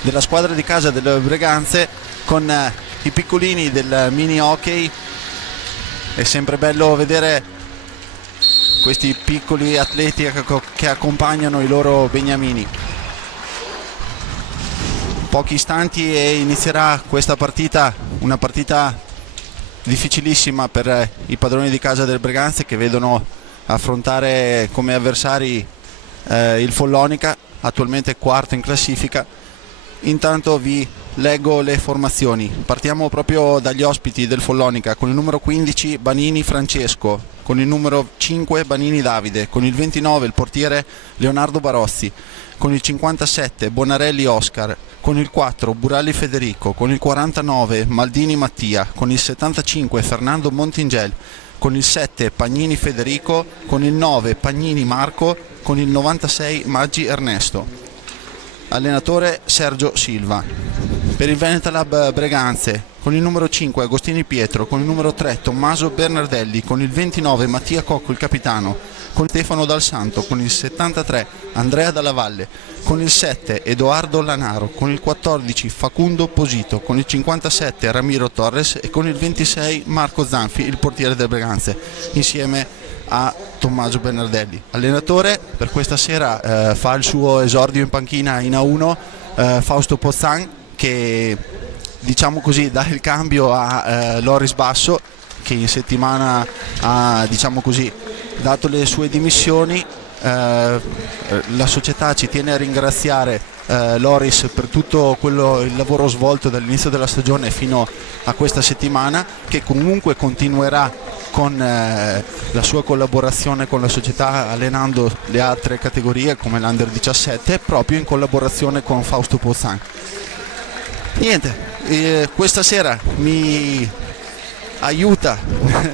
della squadra di casa del Breganze con i piccolini del mini hockey. È sempre bello vedere questi piccoli atleti che accompagnano i loro beniamini. Pochi istanti e inizierà questa partita, una partita difficilissima per i padroni di casa del Breganze, che vedono affrontare come avversari il Follonica, attualmente quarto in classifica. Intanto vi leggo le formazioni. Partiamo proprio dagli ospiti del Follonica, con il numero 15 Banini Francesco, con il numero 5 Banini Davide, con il 29 il portiere Leonardo Barozzi, con il 57 Bonarelli Oscar, con il 4 Buralli Federico, con il 49 Maldini Mattia, con il 75 Fernando Montingel, con il 7 Pagnini Federico, con il 9 Pagnini Marco, con il 96 Maggi Ernesto. Allenatore Sergio Silva. Per il Venetalab Breganze, con il numero 5 Agostini Pietro, con il numero 3 Tommaso Bernardelli, con il 29 Mattia Cocco il capitano, con Stefano Dal Santo, con il 73 Andrea Dalla Valle, con il 7 Edoardo Lanaro, con il 14 Facundo Posito, con il 57 Ramiro Torres e con il 26 Marco Zanfi, il portiere del Breganze, insieme a Tommaso Bernardelli. Allenatore per questa sera fa il suo esordio in panchina in A1 Fausto Pozzan, che diciamo così dà il cambio a Loris Basso, che in settimana ha diciamo così dato le sue dimissioni. La società ci tiene a ringraziare Loris per tutto il lavoro svolto dall'inizio della stagione fino a questa settimana, che comunque continuerà con la sua collaborazione con la società, allenando le altre categorie come l'Under 17, proprio in collaborazione con Fausto Pozzan. Niente, questa sera mi aiuta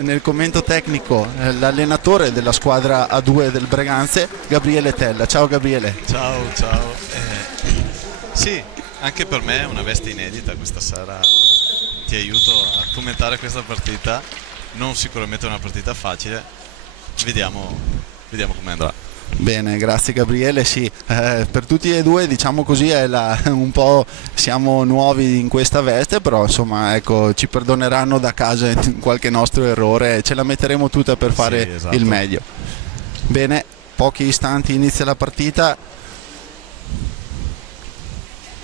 nel commento tecnico l'allenatore della squadra A2 del Breganze, Gabriele Tella. Ciao Gabriele. Ciao. Sì, anche per me è una veste inedita questa sera, ti aiuto a commentare questa partita, non sicuramente una partita facile, vediamo come andrà. Bene, grazie Gabriele. Sì, per tutti e due diciamo così un po' siamo nuovi in questa veste, però insomma ecco, ci perdoneranno da casa qualche nostro errore, ce la metteremo tutta per fare sì, esatto. Il meglio. Bene, pochi istanti inizia la partita.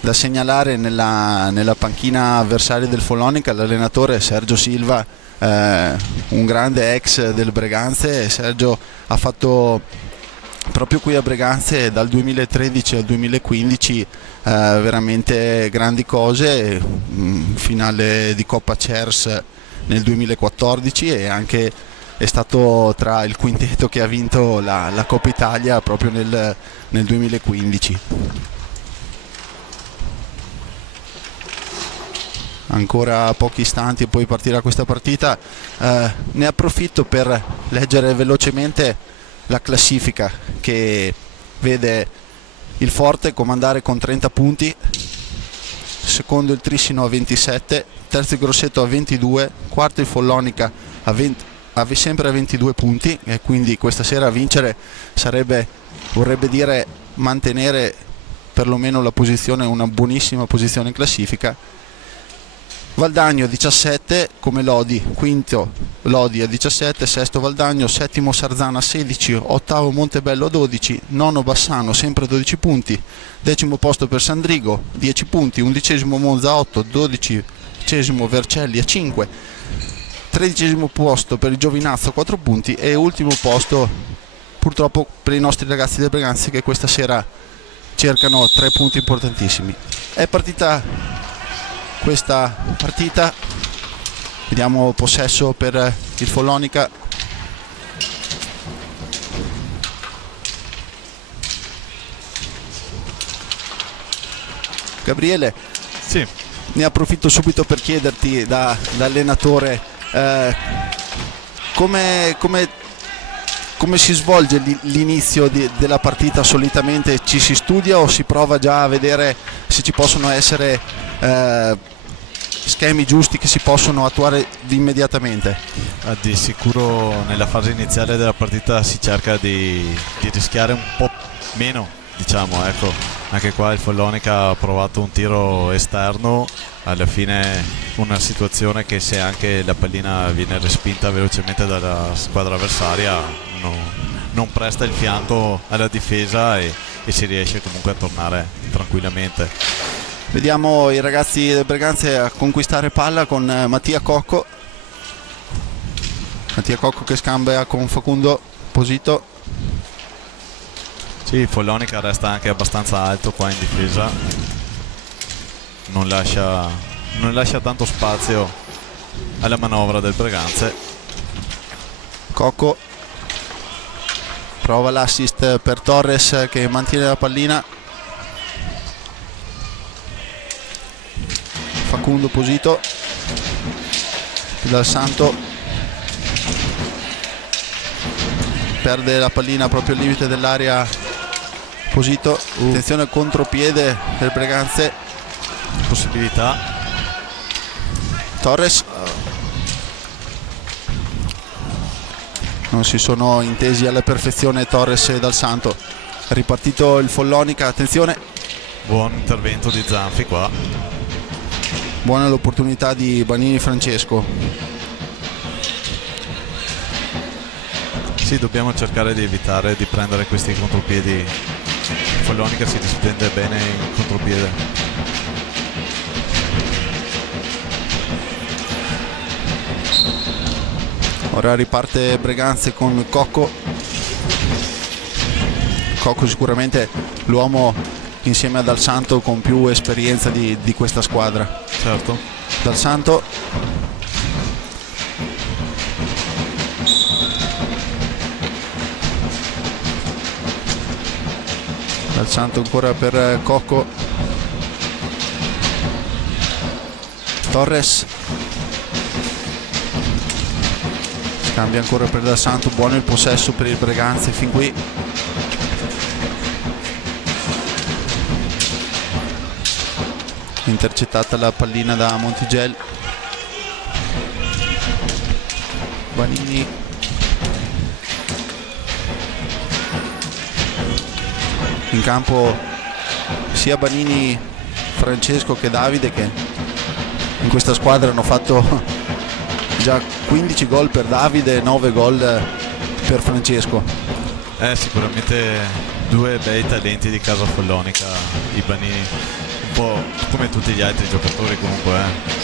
Da segnalare nella panchina avversaria del Follonica l'allenatore Sergio Silva, un grande ex del Breganze. Sergio ha fatto proprio qui a Breganze dal 2013 al 2015 veramente grandi cose, finale di Coppa Cers nel 2014 e anche è stato tra il quintetto che ha vinto la Coppa Italia proprio nel 2015. Ancora pochi istanti e poi partirà questa partita. Ne approfitto per leggere velocemente la classifica, che vede il Forte comandare con 30 punti, secondo il Trissino a 27, terzo il Grosseto a 22, quarto il Follonica sempre a 22 punti, e quindi questa sera vincere vorrebbe dire mantenere perlomeno la posizione, una buonissima posizione in classifica. Valdagno 17 come Lodi, quinto Lodi a 17, sesto Valdagno, settimo Sarzana 16, ottavo Montebello a 12, nono Bassano sempre a 12 punti, decimo posto per Sandrigo 10 punti, undicesimo Monza a 8, dodicesimo Vercelli a 5, tredicesimo posto per il Giovinazzo a 4 punti e ultimo posto purtroppo per i nostri ragazzi del Breganze, che questa sera cercano 3 punti importantissimi. È partita questa partita, vediamo possesso per il Follonica. Gabriele, sì. Ne approfitto subito per chiederti da allenatore come si svolge l'inizio della partita. Solitamente ci si studia o si prova già a vedere se ci possono essere schemi giusti che si possono attuare immediatamente? Di sicuro nella fase iniziale della partita si cerca di rischiare un po' meno diciamo, ecco, anche qua il Follonica ha provato un tiro esterno, alla fine una situazione che se anche la pallina viene respinta velocemente dalla squadra avversaria non presta il fianco alla difesa e si riesce comunque a tornare tranquillamente. Vediamo i ragazzi del Breganze a conquistare palla con Mattia Cocco che scambia con Facundo Posito. Sì, Follonica resta anche abbastanza alto qua in difesa, non lascia tanto spazio alla manovra del Breganze. Cocco prova l'assist per Torres che mantiene la pallina. Facundo Posito dal Santo perde la pallina proprio al limite dell'area. Posito, attenzione al contropiede del Breganze, Possibilità. Torres non si sono intesi alla perfezione Torres e Dal Santo. È ripartito il Follonica, attenzione, Buon intervento di Zanfi qua. buona l'opportunità di Banini Francesco. Sì, dobbiamo cercare di evitare di prendere questi contropiedi. Follonica si difende bene in contropiede. Ora riparte Breganze con Cocco. Cocco sicuramente l'uomo insieme a Dal Santo con più esperienza di questa squadra. Certo. Dal Santo ancora per Cocco. Torres cambia ancora per Dal Santo, buono il possesso per il Breganze fin qui. Intercettata la pallina da Montigel. Banini in campo sia Banini, Francesco che Davide, che in questa squadra hanno fatto già 15 gol per Davide e 9 gol per Francesco. Sicuramente due bei talenti di casa Follonica, i Banini, un po' come tutti gli altri giocatori comunque.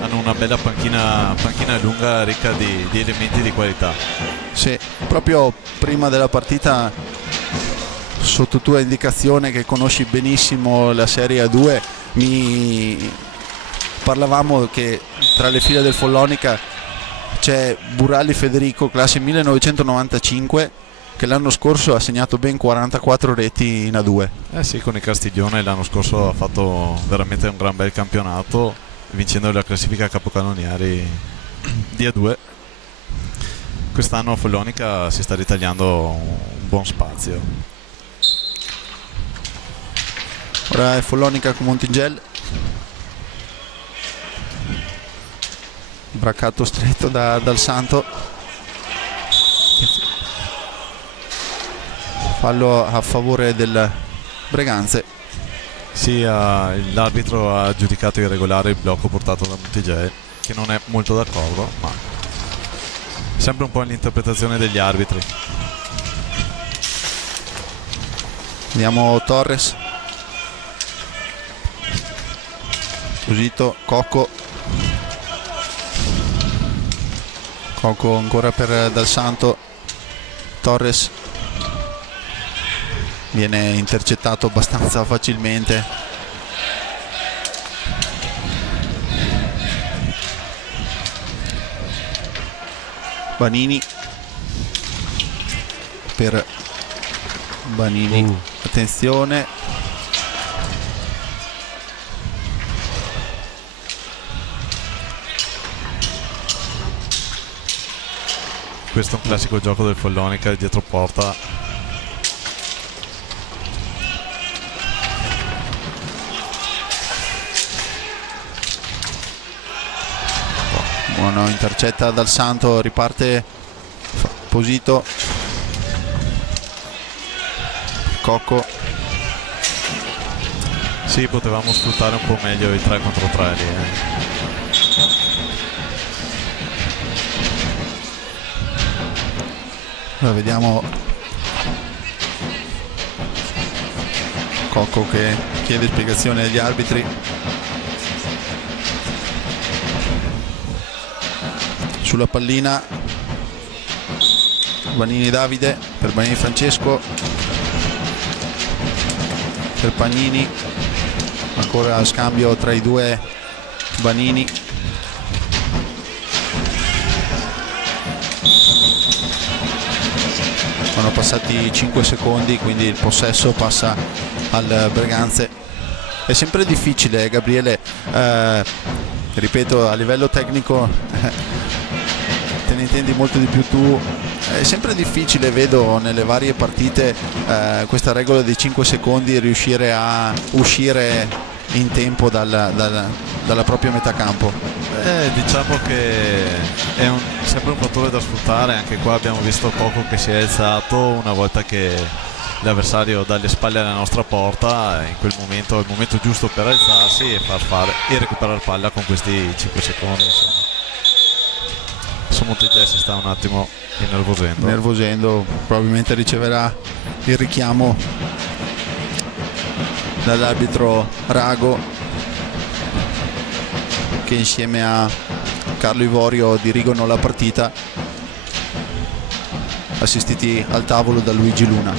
Hanno una bella panchina lunga, ricca di elementi di qualità. Sì, proprio prima della partita, sotto tua indicazione che conosci benissimo la Serie A2, parlavamo che tra le file del Follonica c'è Buralli Federico, classe 1995, che l'anno scorso ha segnato ben 44 reti in A2. Sì, con il Castiglione l'anno scorso ha fatto veramente un gran bel campionato, vincendo la classifica capocannonieri di A2. Quest'anno a Follonica si sta ritagliando un buon spazio. Ora è Follonica con Montigel, braccato stretto Dal Santo, fallo a favore del Breganze. Sì, l'arbitro ha giudicato irregolare il blocco portato da Montigel, che non è molto d'accordo, ma sempre un po' l'interpretazione degli arbitri. Vediamo Torres, Posito, Cocco ancora per Dal Santo. Torres viene intercettato abbastanza facilmente. Banini per Banini, attenzione, Questo è un classico gioco del Follonica dietro porta. buono, intercetta Dal Santo, riparte Posito, Cocco. Sì, potevamo sfruttare un po' meglio i 3 contro 3 lì. Allora, vediamo Cocco che chiede spiegazioni agli arbitri. Sulla pallina Vanini Davide per Vanini Francesco, per Pagnini, ancora scambio tra i due Vanini. Sono passati 5 secondi, quindi il possesso passa al Breganze. È sempre difficile, Gabriele, ripeto, a livello tecnico te ne intendi molto di più tu. È sempre difficile, vedo nelle varie partite, questa regola dei 5 secondi, riuscire a uscire in tempo dalla propria metà campo. Diciamo che è sempre un fattore da sfruttare. Anche qua abbiamo visto Cocco che si è alzato una volta che l'avversario dà le spalle alla nostra porta. In quel momento è il momento giusto per alzarsi e far fare e recuperare palla con questi 5 secondi, insomma. Su Montigiel si sta un attimo innervosendo, probabilmente riceverà il richiamo dall'arbitro Rago, che insieme a Carlo Ivorio dirigono la partita, assistiti al tavolo da Luigi Luna.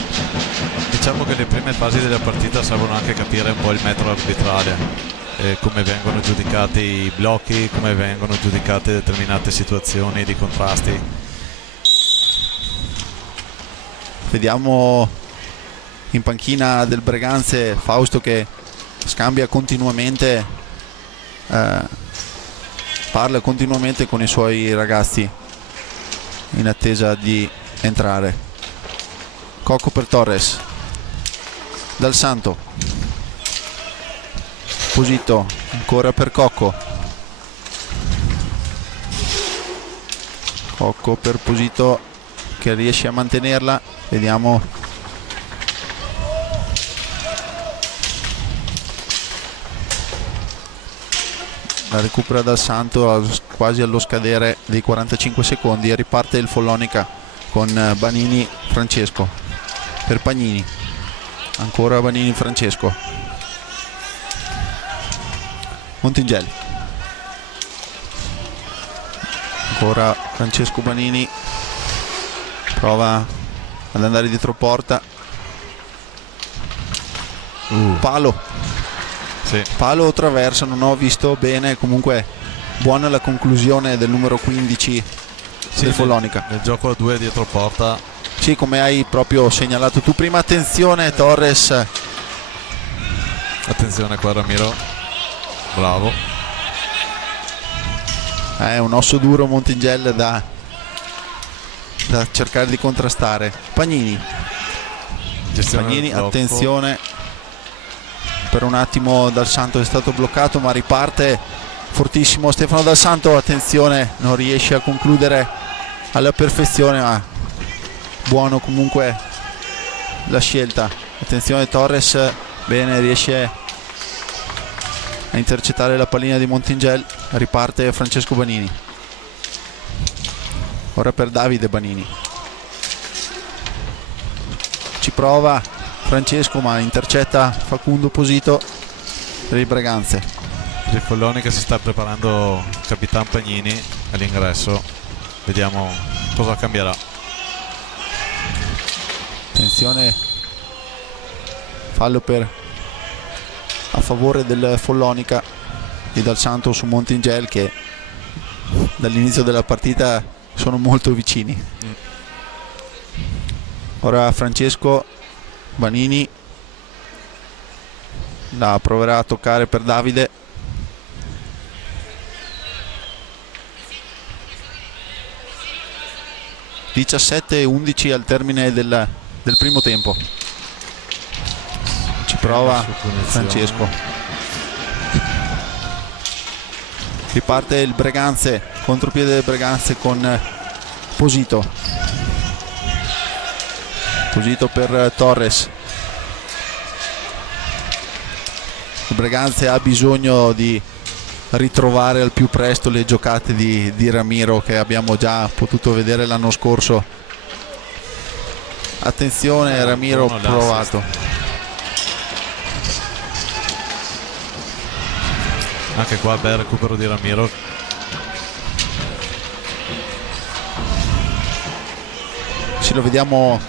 Diciamo che le prime fasi della partita servono anche capire un po' il metro arbitrale, come vengono giudicati i blocchi, come vengono giudicate determinate situazioni di contrasti. Vediamo in panchina del Breganze Fausto che scambia continuamente, parla continuamente con i suoi ragazzi in attesa di entrare. Cocco per Torres, Dal Santo, Pusito ancora per Cocco, Cocco per Pusito che riesce a mantenerla. Vediamo la recupera Dal Santo quasi allo scadere dei 45 secondi e riparte il Follonica con Vanini Francesco per Pagnini, ancora Vanini Francesco, Montigiel, ancora Francesco Vanini, prova ad andare dietro porta, palo. Sì. Palo o traversa, non ho visto bene, comunque buona la conclusione del numero 15 del Follonica. Nel gioco a 2 dietro porta. Sì, come hai proprio segnalato tu prima. Attenzione Torres. Attenzione qua Ramiro. Bravo. È un osso duro Montigiel da cercare di contrastare. Pagnini. Pagnini, attenzione. Per un attimo Dal Santo è stato bloccato, ma riparte fortissimo Stefano Dal Santo. Attenzione, non riesce a concludere alla perfezione, ma buono comunque la scelta. Attenzione Torres, bene, riesce a intercettare la pallina di Montigiel. Riparte Francesco Vanini, ora per Davide Vanini, ci prova Francesco ma intercetta Facundo Posito per il Breganze. Il Follonica si sta preparando Capitan Pagnini all'ingresso, vediamo cosa cambierà. Attenzione, fallo a favore del Follonica di Dal Santo su Montigiel, che dall'inizio della partita sono molto vicini. Ora Francesco Vanini la proverà a toccare per Davide. – 17-11 al termine del primo tempo. Ci prova Francesco. Riparte il Breganze, contropiede del Breganze con Posito. Posito per Torres, il Breganze ha bisogno di ritrovare al più presto le giocate di Ramiro che abbiamo già potuto vedere l'anno scorso. Attenzione, Ramiro provato. Anche qua bel recupero di Ramiro. Sì, lo vediamo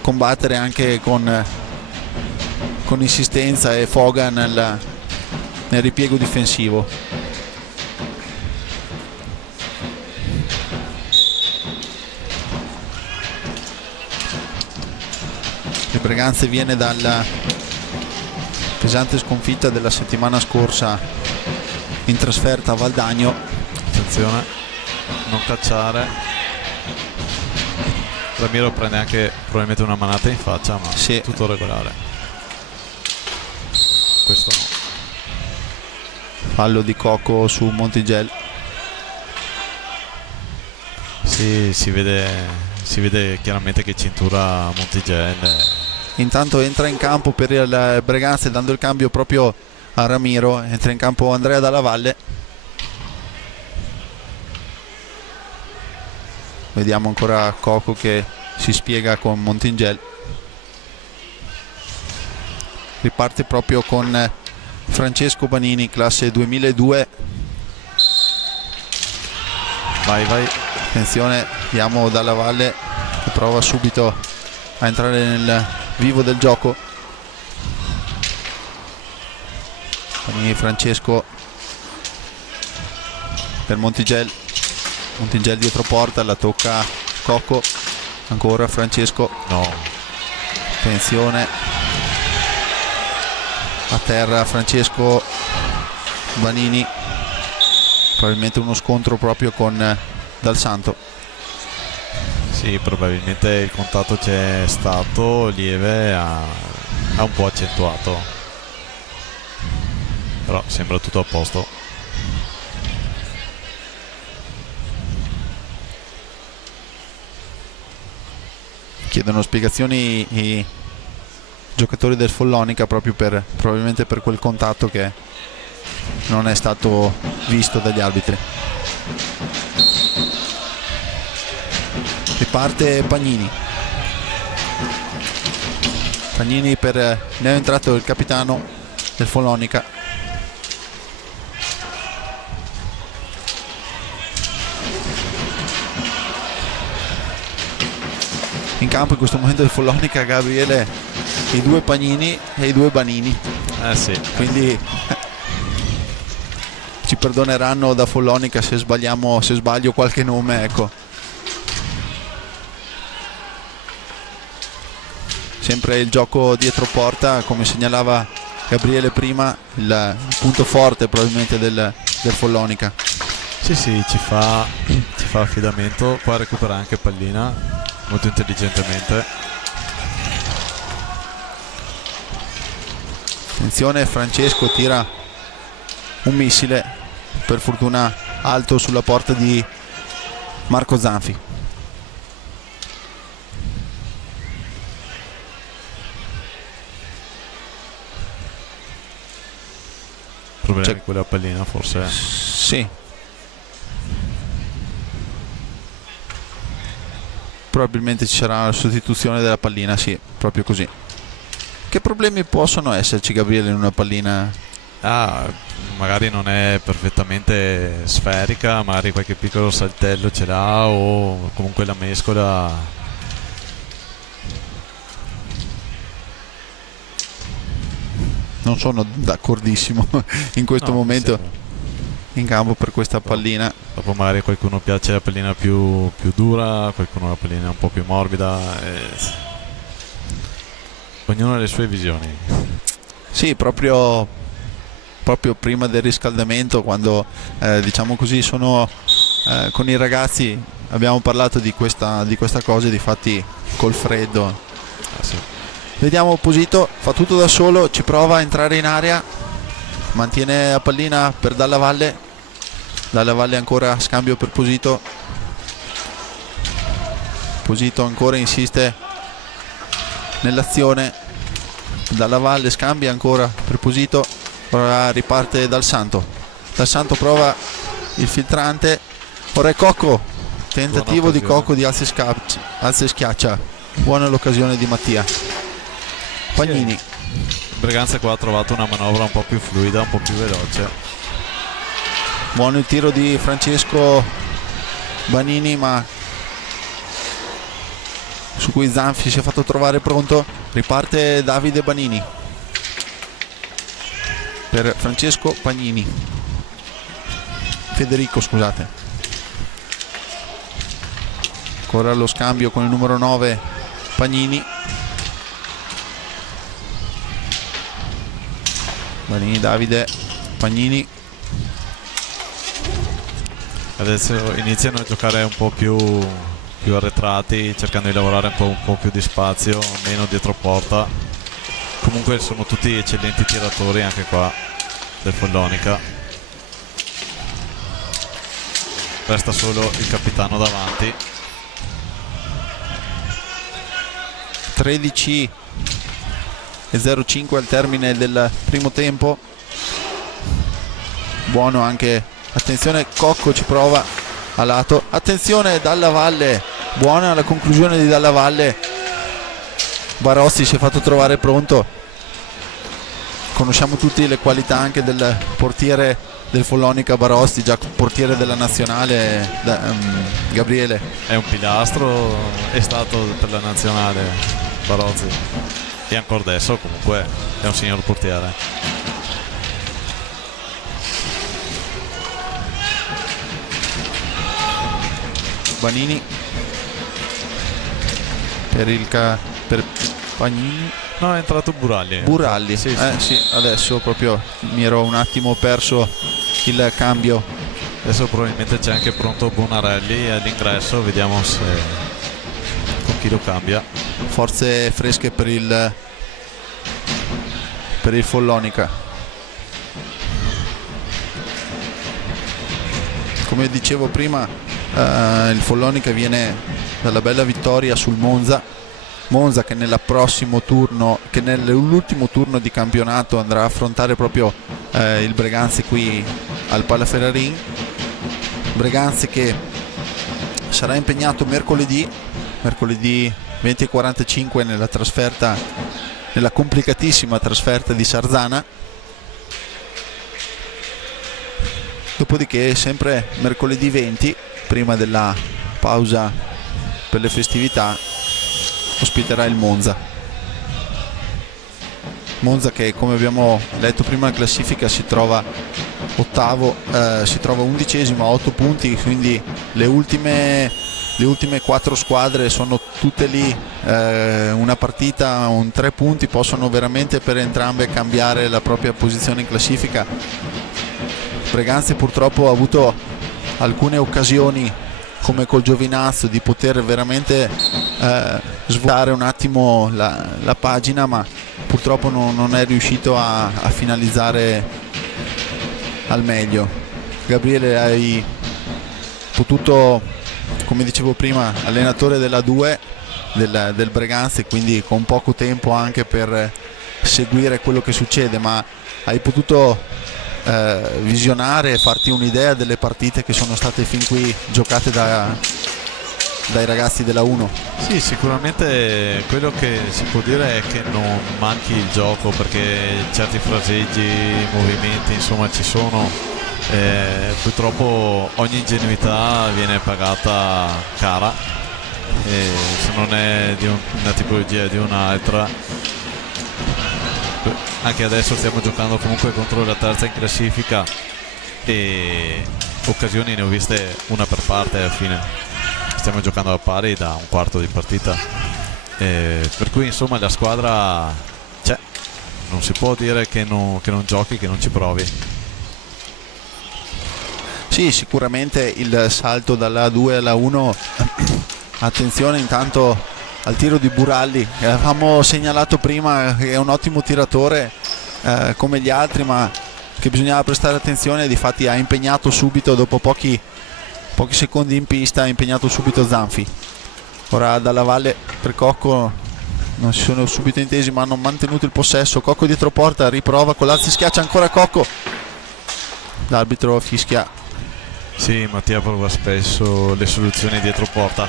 combattere anche con insistenza e foga nel ripiego difensivo. Il Breganze viene dalla pesante sconfitta della settimana scorsa in trasferta a Valdagno. Attenzione, non cacciare. Ramiro prende anche probabilmente una manata in faccia, ma sì, tutto regolare. Questo no. Fallo di Coco su Montigel. Sì, si vede chiaramente che cintura Montigel. Intanto entra in campo per il Breganze, dando il cambio proprio a Ramiro. Entra in campo Andrea Dalla Valle. Vediamo ancora Coco che si spiega con Montigel. Riparte proprio con Francesco Banini, classe 2002. Vai. Attenzione, diamo Dalla Valle che prova subito a entrare nel vivo del gioco. Banini, Francesco per Montigel. Montigel dietro porta, la tocca Coco. Ancora Francesco. No. Attenzione. A terra Francesco Banini. Probabilmente uno scontro proprio con Dal Santo. Sì, probabilmente il contatto c'è stato, lieve, ha un po' accentuato. Però sembra tutto a posto. Chiedono spiegazioni i giocatori del Follonica proprio probabilmente per quel contatto che non è stato visto dagli arbitri. Riparte Pagnini. Pagnini per neoentrato il capitano del Follonica. In campo in questo momento del Follonica, Gabriele, i due Pagnini e i due Banini. Sì. Quindi ci perdoneranno da Follonica se sbaglio qualche nome, ecco. Sempre il gioco dietro porta, come segnalava Gabriele prima, il punto forte probabilmente del Follonica. Sì, ci fa affidamento, poi recupera anche pallina molto intelligentemente. Attenzione, Francesco tira un missile, per fortuna alto, sulla porta di Marco Zanfi. Problemi con la pallina forse. Sì. Probabilmente ci sarà la sostituzione della pallina, sì, proprio così. Che problemi possono esserci, Gabriele, in una pallina? Magari non è perfettamente sferica, magari qualche piccolo saltello ce l'ha, o comunque la mescola. Non sono d'accordissimo in questo momento in campo per questa pallina. Dopo magari a qualcuno piace la pallina più dura, qualcuno la pallina un po' più morbida. Ognuno ha le sue visioni. Sì, proprio prima del riscaldamento, quando diciamo così sono con i ragazzi, abbiamo parlato di questa cosa, difatti col freddo. Sì. Vediamo Posito, fa tutto da solo, ci prova a entrare in area, mantiene la pallina per Dalla Valle. Dalla Valle ancora scambio per Posito. Posito ancora insiste nell'azione. Dalla Valle scambia ancora per Pusito, ora riparte Dal Santo prova il filtrante, ora è Cocco, tentativo di Cocco di alza e schiaccia, buona l'occasione di Mattia. Pagnini. Breganze qua ha trovato una manovra un po' più fluida, un po' più veloce. Buono il tiro di Francesco Banini, ma su cui Zanfi si è fatto trovare pronto. Riparte Davide Banini per Francesco Federico, scusate. Ancora lo scambio con il numero 9 Pagnini. Banini, Davide, Pagnini. Adesso iniziano a giocare un po' più arretrati, cercando di lavorare un po' più di spazio, meno dietro porta. Comunque sono tutti eccellenti tiratori anche qua del Follonica. Resta solo il capitano davanti. 13:05 al termine del primo tempo. Buono anche, attenzione, Cocco ci prova a lato, attenzione Dalla Valle, buona la conclusione di Dalla Valle. Barossi si è fatto trovare pronto. Conosciamo tutti le qualità anche del portiere del Follonica Barossi, già portiere della nazionale, Gabriele. È un pilastro, è stato per la nazionale Barozzi, e ancora adesso comunque è un signor portiere. Banini per Pagnini. No, è entrato Buralli. Sì. Sì, adesso proprio mi ero un attimo perso il cambio. Adesso probabilmente c'è anche pronto Bonarelli all'ingresso, vediamo se con chi lo cambia. Forze fresche per il Follonica. Come dicevo prima, il Follonica viene dalla bella vittoria sul Monza che nell'ultimo turno di campionato andrà a affrontare proprio il Breganze qui al Palaferrarin. Breganze che sarà impegnato mercoledì 20:45 nella complicatissima trasferta di Sarzana. Dopodiché sempre mercoledì 20, prima della pausa per le festività, ospiterà il Monza che, come abbiamo letto prima in classifica, si trova ottavo, si trova 11esimo a 8 punti, quindi le ultime 4 squadre sono tutte lì, una partita, 3 punti possono veramente per entrambe cambiare la propria posizione in classifica. Breganze purtroppo ha avuto alcune occasioni, come col Giovinazzo, di poter veramente svuotare un attimo la pagina, ma purtroppo non è riuscito a finalizzare al meglio. Gabriele, hai potuto, come dicevo prima, allenatore della 2 del Breganze, quindi con poco tempo anche per seguire quello che succede, ma hai potuto visionare e farti un'idea delle partite che sono state fin qui giocate dai ragazzi della 1? Sì, sicuramente quello che si può dire è che non manchi il gioco, perché certi fraseggi, movimenti insomma ci sono, purtroppo ogni ingenuità viene pagata cara, se non è di una tipologia di un'altra. Anche adesso stiamo giocando comunque contro la terza in classifica e occasioni ne ho viste una per parte alla fine. Stiamo giocando a pari da un quarto di partita, per cui insomma la squadra c'è, non si può dire che non giochi, che non ci provi. Sì, sicuramente il salto dalla 2 alla 1, attenzione intanto al tiro di Buralli, avevamo segnalato prima che è un ottimo tiratore come gli altri, ma che bisognava prestare attenzione. Difatti ha impegnato subito, dopo pochi secondi in pista, ha impegnato subito Zanfi. Ora Dalla Valle per Cocco, non si sono subito intesi ma hanno mantenuto il possesso. Cocco dietro porta, riprova Colazzi, schiaccia ancora Cocco, l'arbitro fischia. Sì, Mattia prova spesso le soluzioni dietro porta.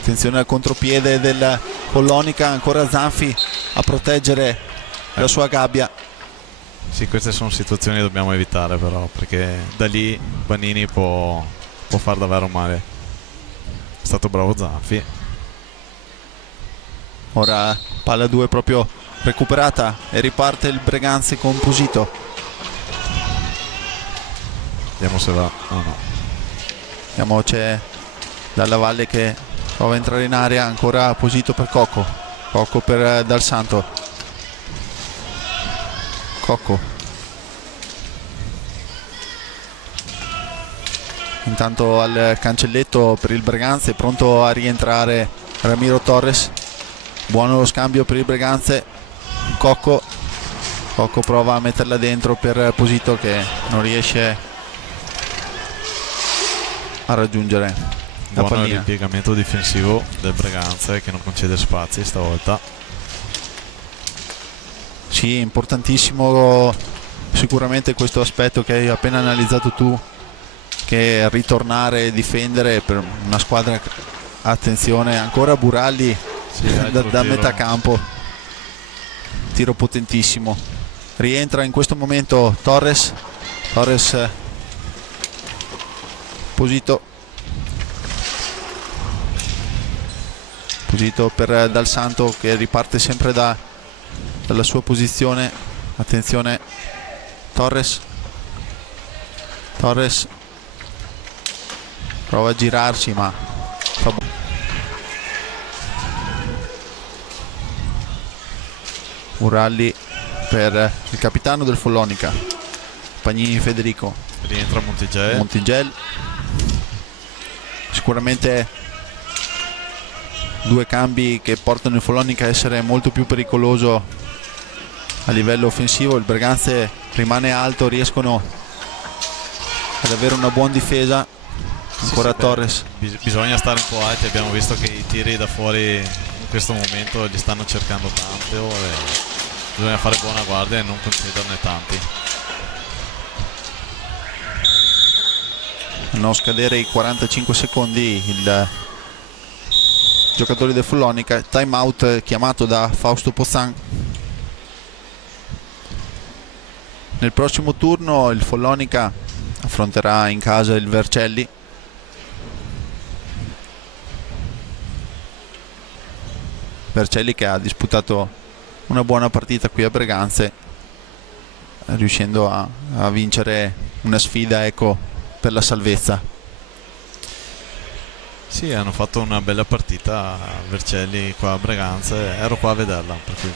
Attenzione al contropiede del Follonica, ancora Zanfi a proteggere la sua gabbia. Sì, queste sono situazioni che dobbiamo evitare però, perché da lì Banini può far davvero male. È stato bravo Zanfi. Ora palla 2 proprio recuperata e riparte il Breganze con Pusito. Vediamo se va. No. Vediamo, c'è Dalla Valle che prova a entrare in area, ancora Pusito per Cocco. Cocco per Dal Santo. Cocco. Intanto al cancelletto per il Breganze, pronto a rientrare Ramiro Torres. Buono lo scambio per il Breganze. Cocco prova a metterla dentro per Pusito che non riesce a raggiungere la Buono il pallina. ripiegamento difensivo del Breganze che non concede spazi stavolta. Sì, importantissimo sicuramente questo aspetto che hai appena analizzato tu, che ritornare e difendere per una squadra. Attenzione ancora Buralli, Sì, da metà campo, tiro potentissimo. Rientra in questo momento Torres Pusito per Dal Santo che riparte sempre dalla sua posizione. Attenzione Torres prova a girarsi ma fa Uralli per il capitano del Follonica, Pagnini Federico. Rientra Montigel. Sicuramente due cambi che portano il Follonica a essere molto più pericoloso a livello offensivo. Il Breganze rimane alto, riescono ad avere una buona difesa. Ancora Torres. Bisogna stare un po' alti, abbiamo visto che i tiri da fuori in questo momento li stanno cercando tanto e bisogna fare buona guardia e non concederne tanti. A non scadere i 45 secondi il giocatore del Follonica. Time out chiamato da Fausto Pozzan. Nel prossimo turno il Follonica affronterà in casa il Vercelli. Vercelli che ha disputato una buona partita qui a Breganze, riuscendo a vincere una sfida, ecco, per la salvezza. Sì, hanno fatto una bella partita Vercelli qua a Breganze, ero qua a vederla, per cui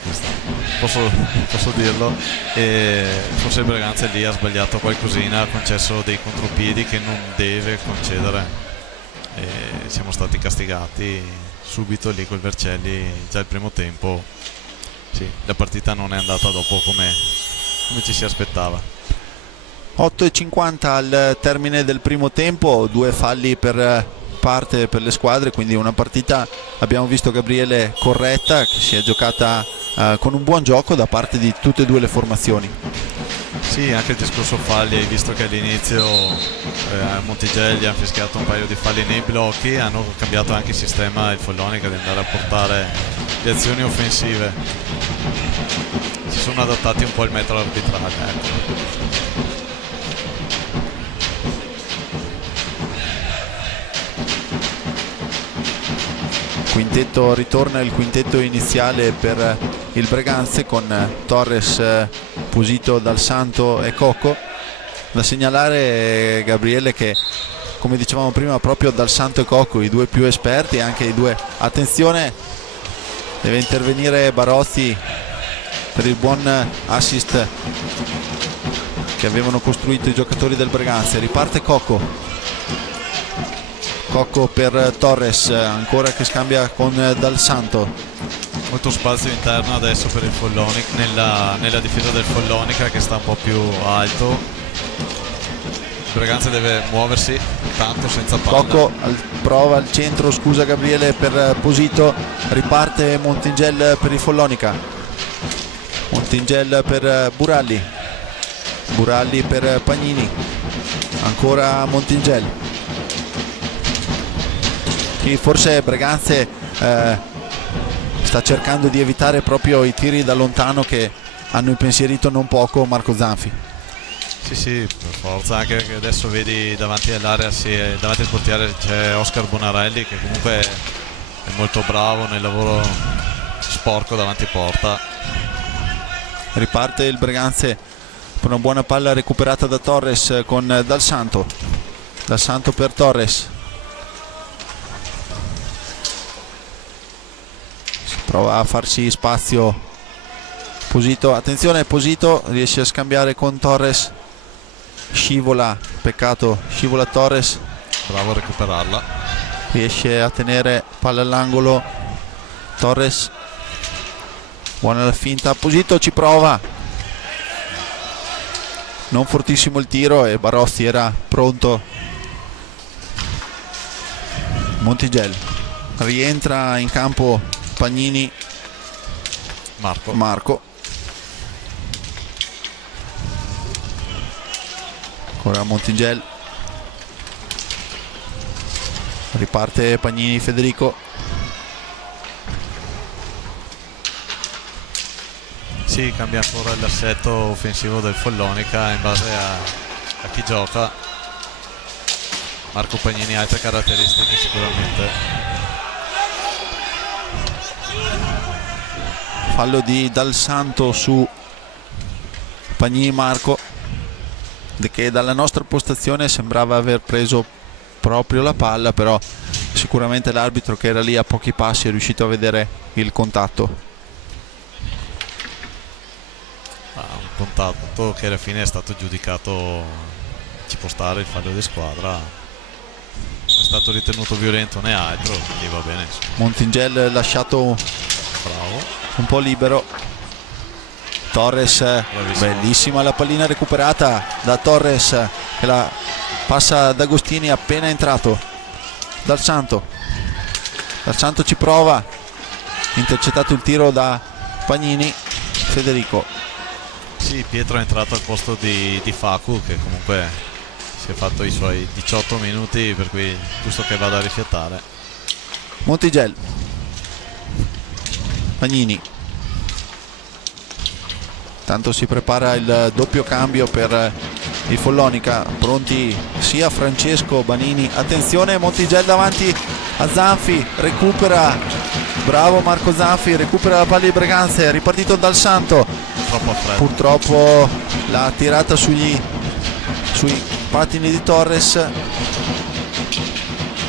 posso dirlo, e forse il Breganze lì ha sbagliato qualcosina, ha concesso dei contropiedi che non deve concedere e siamo stati castigati subito lì col Vercelli già il primo tempo. Sì, la partita non è andata dopo come ci si aspettava. 8:50 al termine del primo tempo, 2 falli per parte per le squadre, quindi una partita, abbiamo visto Gabriele, corretta, che si è giocata con un buon gioco da parte di tutte e due le formazioni. Sì, anche il discorso falli, hai visto che all'inizio a Montigelli hanno fischiato un paio di falli nei blocchi, hanno cambiato anche il sistema il Follonica di andare a portare le azioni offensive, si sono adattati un po' al metro arbitrale, ecco. Quintetto, ritorna il quintetto iniziale per il Breganze con Torres, Pusito, Dal Santo e Cocco. Da segnalare, Gabriele, che come dicevamo prima proprio Dal Santo e Cocco, i due più esperti, anche i due, attenzione, deve intervenire Barozzi per il buon assist che avevano costruito i giocatori del Breganze. Riparte Cocco per Torres, ancora che scambia con Dal Santo. Molto spazio interno adesso per il Follonica, nella difesa del Follonica, che sta un po' più alto. Breganze deve muoversi tanto senza palla. Cocco prova al centro, scusa Gabriele, per Posito, riparte Montingel per il Follonica, Montingel per Buralli, Buralli per Pagnini, ancora Montingel. Qui forse Breganze sta cercando di evitare proprio i tiri da lontano che hanno impensierito non poco Marco Zanfi. Sì, per forza, anche che adesso vedi davanti all'area, davanti al portiere c'è Oscar Bonarelli che comunque è molto bravo nel lavoro sporco davanti porta. Riparte il Breganze per una buona palla recuperata da Torres con Dal Santo per Torres, si prova a farsi spazio Posito, attenzione, Posito riesce a scambiare con Torres, scivola, peccato, scivola Torres, bravo a recuperarla, riesce a tenere palla all'angolo Torres, buona la finta, Posito ci prova, non fortissimo il tiro e Barozzi era pronto. Montigel, rientra in campo Pagnini, Marco. Ancora Montigel, riparte Pagnini, Federico. Sì, cambia ancora l'assetto offensivo del Follonica in base a chi gioca. Marco Pagnini ha altre caratteristiche sicuramente. Fallo di Dal Santo su Pagnini Marco, che dalla nostra postazione sembrava aver preso proprio la palla, però sicuramente l'arbitro che era lì a pochi passi è riuscito a vedere il contatto. Un contatto che alla fine è stato giudicato, ci può stare il fallo di squadra, non è stato ritenuto violento né altro, quindi va bene. Montingel lasciato Bravo, un po' libero. Torres, bravissimo. Bellissima la pallina recuperata da Torres che la passa ad Agostini appena entrato. Dal Santo ci prova, intercettato il tiro da Pagnini, Federico. Sì, Pietro è entrato al posto di Facu che comunque si è fatto i suoi 18 minuti, per cui è giusto che vada a rifiatare. Montigel, Pagnini, tanto si prepara il doppio cambio per il Follonica, pronti sia Francesco Banini, attenzione Montigel davanti a Zanfi, recupera, bravo Marco Zanfi, recupera la palla di Breganze, è ripartito Dal Santo, purtroppo l'ha tirata sui pattini di Torres.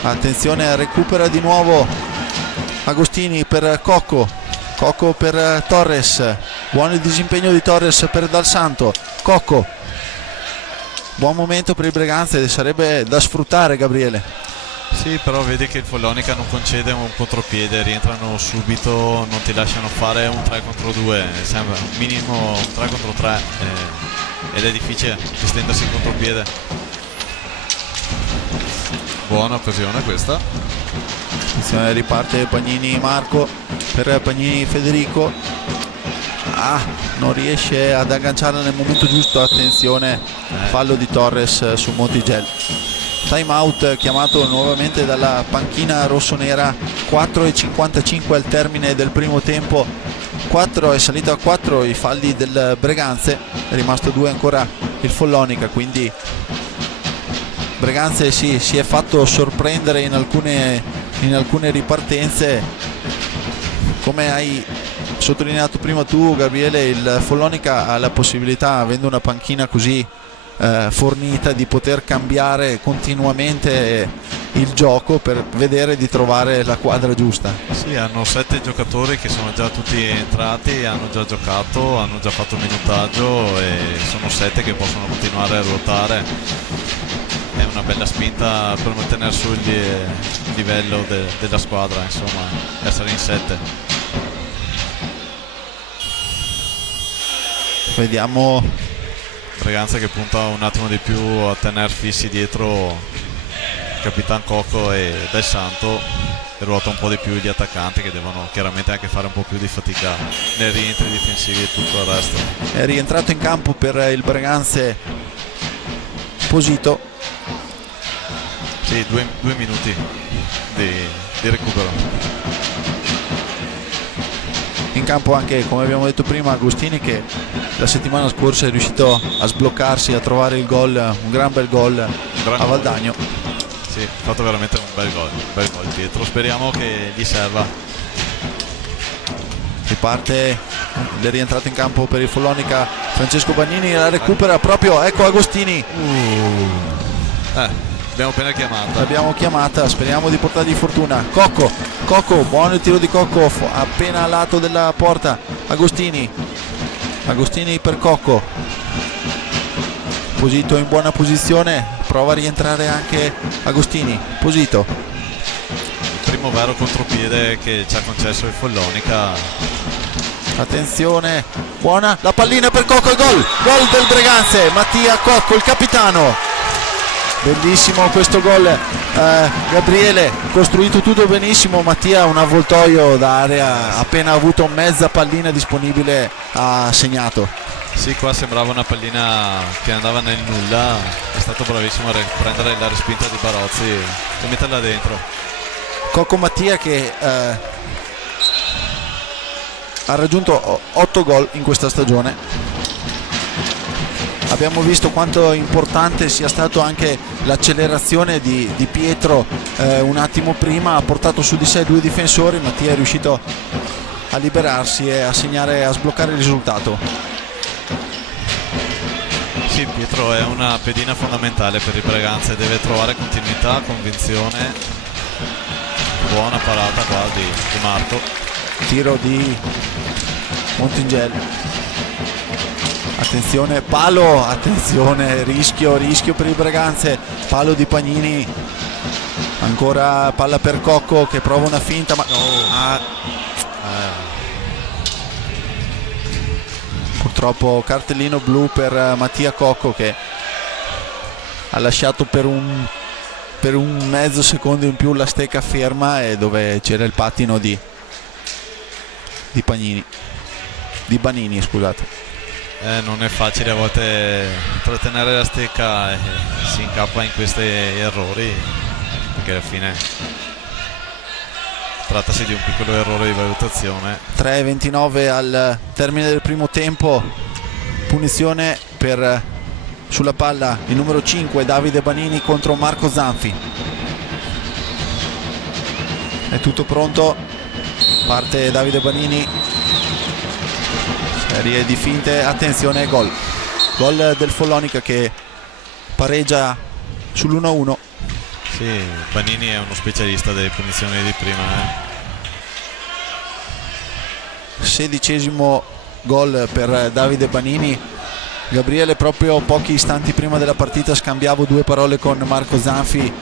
Attenzione, recupera di nuovo Agostini per Cocco per Torres, buono il disimpegno di Torres per Dal Santo. Cocco, buon momento per il Breganze, sarebbe da sfruttare Gabriele. Sì, però vedi che il Follonica non concede un contropiede, rientrano subito, non ti lasciano fare un 3 contro 2, sembra un minimo un 3 contro 3 ed è difficile estendersi il contropiede. Buona occasione questa. Attenzione, riparte Pagnini Marco per Pagnini Federico, non riesce ad agganciarla nel momento giusto, attenzione, fallo di Torres su Montigel. Time out chiamato nuovamente dalla panchina rossonera, 4:55 al termine del primo tempo, 4 è salito a 4 i falli del Breganze, è rimasto 2 ancora il Follonica, quindi Breganze si è fatto sorprendere in alcune ripartenze. Come hai sottolineato prima tu Gabriele, il Follonica ha la possibilità, avendo una panchina così fornita, di poter cambiare continuamente il gioco per vedere di trovare la quadra giusta. Sì, hanno 7 giocatori che sono già tutti entrati, hanno già giocato, hanno già fatto minutaggio e sono 7 che possono continuare a ruotare. È una bella spinta per mantenere su il livello della squadra, insomma, essere in 7. Vediamo Breganza che punta un attimo di più a tenere fissi dietro Capitan Cocco e Del Santo, e ruota un po' di più gli attaccanti, che devono chiaramente anche fare un po' più di fatica nei rientri difensivi e tutto il resto. È rientrato in campo per il Breganze Posito. Sì, due minuti di recupero. In campo anche, come abbiamo detto prima, Agostini, che la settimana scorsa è riuscito a sbloccarsi, a trovare il gol, un gran bel gol a Valdagno. Sì, ha fatto veramente un bel gol Pietro, speriamo che gli serva. Riparte, è rientrato in campo per il Follonica Francesco Bagnini, la recupera proprio, ecco Agostini. L'abbiamo appena chiamata. L'abbiamo chiamata, speriamo di portargli fortuna. Cocco, buono il tiro di Cocco, appena a lato della porta. Agostini per Cocco. Posito in buona posizione, prova a rientrare anche Agostini. Posito. Il primo vero contropiede che ci ha concesso il Follonica. Attenzione, buona la pallina per Cocco, il gol del Breganze. Mattia Cocco, il capitano. Bellissimo questo gol, Gabriele, costruito tutto benissimo. Mattia un avvoltoio d'area, appena avuto mezza pallina disponibile ha segnato. Sì, qua sembrava una pallina che andava nel nulla, è stato bravissimo a prendere la respinta di Barozzi e metterla dentro. Cocco Mattia che ha raggiunto 8 gol in questa stagione. Abbiamo visto quanto importante sia stato anche l'accelerazione di Pietro un attimo prima, ha portato su di sé 2 difensori. Mattia è riuscito a liberarsi e a segnare, a sbloccare il risultato. Sì, Pietro è una pedina fondamentale per il Breganze, deve trovare continuità, convinzione. Buona parata qua di Marco. Tiro di Montingel. Attenzione, palo, attenzione, rischio per il Breganze, palo di Pagnini, ancora palla per Cocco che prova una finta, ma purtroppo cartellino blu per Mattia Cocco, che ha lasciato per un mezzo secondo in più la stecca ferma, e dove c'era il pattino di Banini, scusate. Non è facile a volte trattenere la stecca e si incappa in questi errori, perché alla fine trattasi di un piccolo errore di valutazione. 3:29 al termine del primo tempo, punizione sulla palla il numero 5 Davide Banini contro Marco Zanfi. È tutto pronto, parte Davide Banini, serie di finte, attenzione, gol del Follonica che pareggia sull'1-1. Sì, Banini è uno specialista delle punizioni di prima. 16° gol per Davide Banini. Gabriele, proprio pochi istanti prima della partita scambiavo 2 parole con Marco Zanfi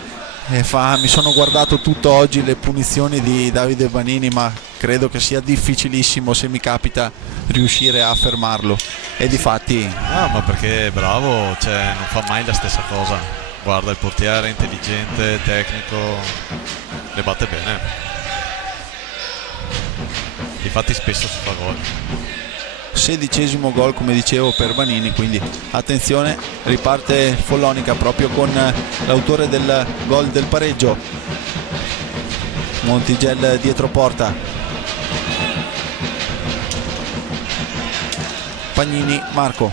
e mi sono guardato tutto oggi le punizioni di Davide Banini, ma credo che sia difficilissimo, se mi capita, riuscire a fermarlo. E difatti ma perché è bravo, cioè non fa mai la stessa cosa. Guarda, il portiere è intelligente, tecnico, le batte bene. Difatti spesso si fa gol. 16° gol, come dicevo, per Banini, quindi attenzione, riparte Follonica proprio con l'autore del gol del pareggio, Montigel dietro porta. Pagnini, Marco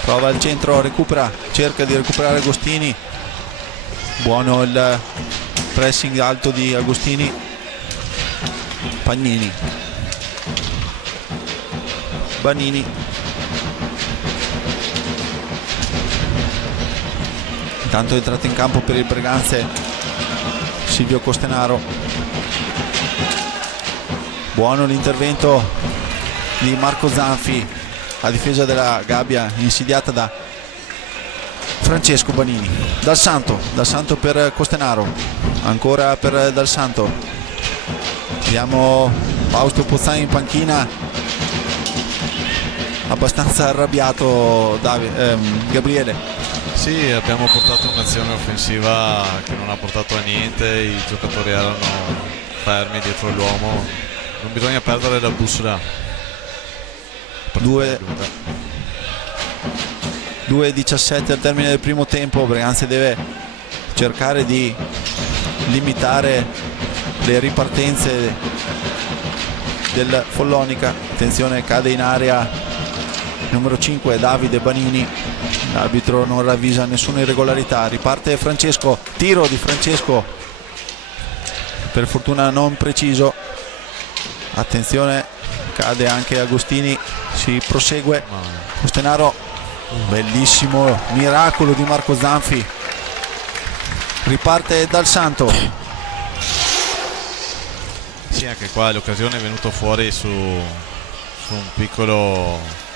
prova al centro, cerca di recuperare Agostini, buono il pressing alto di Agostini. Pagnini, Banini, intanto è entrato in campo per il Breganze Silvio Costenaro. Buono l'intervento di Marco Zanfi a difesa della gabbia insidiata da Francesco Banini. Dal Santo per Costenaro, ancora per Dal Santo. Vediamo Fausto Pozzani in panchina. abbastanza arrabbiato Gabriele. Sì, abbiamo portato un'azione offensiva che non ha portato a niente, i giocatori erano fermi dietro l'uomo, non bisogna perdere la bussola. 2:17 al termine del primo tempo. Breganze deve cercare di limitare le ripartenze del Follonica. Attenzione, cade in area numero 5 Davide Banini, l'arbitro non ravvisa nessuna irregolarità. Riparte Francesco, tiro di Francesco, per fortuna non preciso. Attenzione, cade anche Agostini, si prosegue. Costenaro, bellissimo miracolo di Marco Zanfi. Riparte Dal Santo. Sì, anche qua l'occasione è venuta fuori su un piccola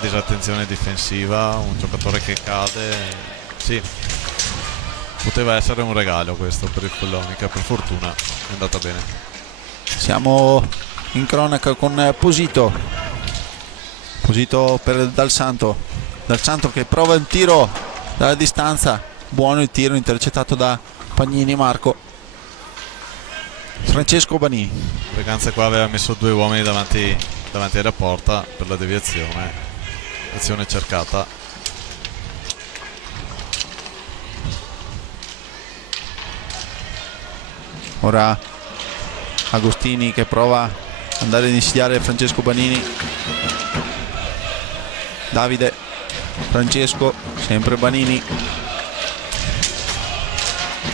disattenzione difensiva, un giocatore che cade. Sì, poteva essere un regalo questo per il Follonica, per fortuna è andata bene. Siamo in cronaca con Posito per Dal Santo che prova il tiro dalla distanza, buono il tiro, intercettato da Pagnini Marco. Francesco Banini. Breganze qua aveva messo due uomini davanti alla porta per la deviazione, azione cercata. Ora Agostini che prova ad andare ad insidiare Francesco Banini. Davide, Francesco, sempre Banini.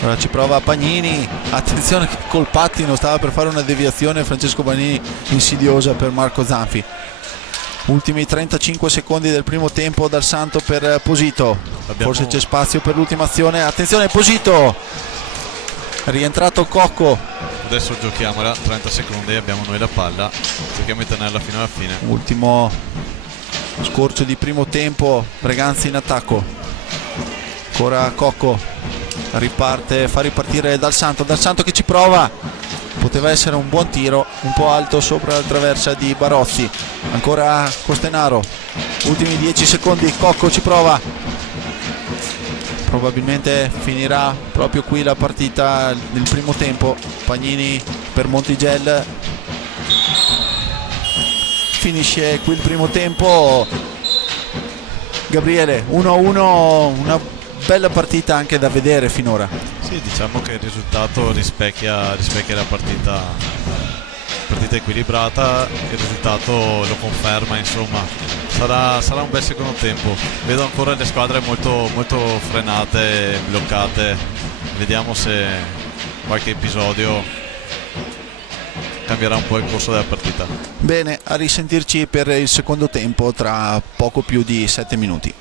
Ora ci prova Pagnini, attenzione che col pattino stava per fare una deviazione Francesco Banini insidiosa per Marco Zanfi. Ultimi 35 secondi del primo tempo. Dal Santo per Posito, forse c'è spazio per l'ultima azione. Attenzione Posito, rientrato Cocco. Adesso giochiamola, 30 secondi, abbiamo noi la palla, cerchiamo di tenerla fino alla fine. Ultimo scorcio di primo tempo, Breganze in attacco. Ancora Cocco, riparte, fa ripartire Dal Santo che ci prova, poteva essere un buon tiro, un po' alto sopra la traversa di Barozzi. Ancora Costenaro, ultimi 10 secondi, Cocco ci prova, probabilmente finirà proprio qui la partita nel primo tempo. Pagnini per Montigel, finisce qui il primo tempo. Gabriele, 1-1, una bella partita anche da vedere finora. Sì, diciamo che il risultato rispecchia la partita equilibrata, il risultato lo conferma, insomma sarà un bel secondo tempo. Vedo ancora le squadre molto, molto frenate, bloccate, vediamo se qualche episodio cambierà un po' il corso della partita. Bene, a risentirci per il secondo tempo tra poco più di 7 minuti.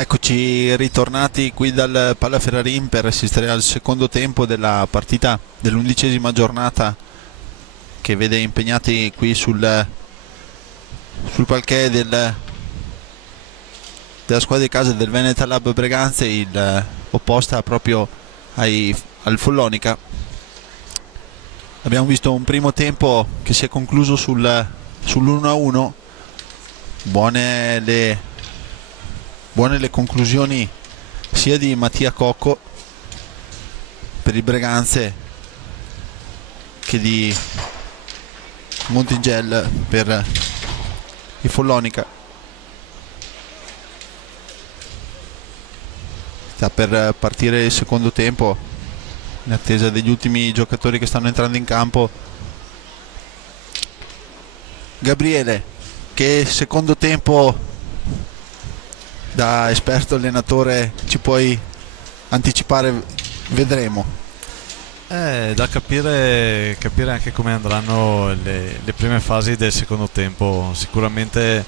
Eccoci ritornati qui dal Pallaferrarin per assistere al secondo tempo della partita dell'11ª giornata, che vede impegnati qui sul parquet della squadra di casa del Veneta Lab Breganze, opposta proprio al Follonica. Abbiamo visto un primo tempo che si è concluso sull'1-1. Buone le conclusioni sia di Mattia Cocco per il Breganze che di Montingel per il Follonica. Sta per partire il secondo tempo, in attesa degli ultimi giocatori che stanno entrando in campo. Gabriele, che secondo tempo da esperto allenatore ci puoi anticipare? Vedremo. Da capire anche come andranno le prime fasi del secondo tempo. Sicuramente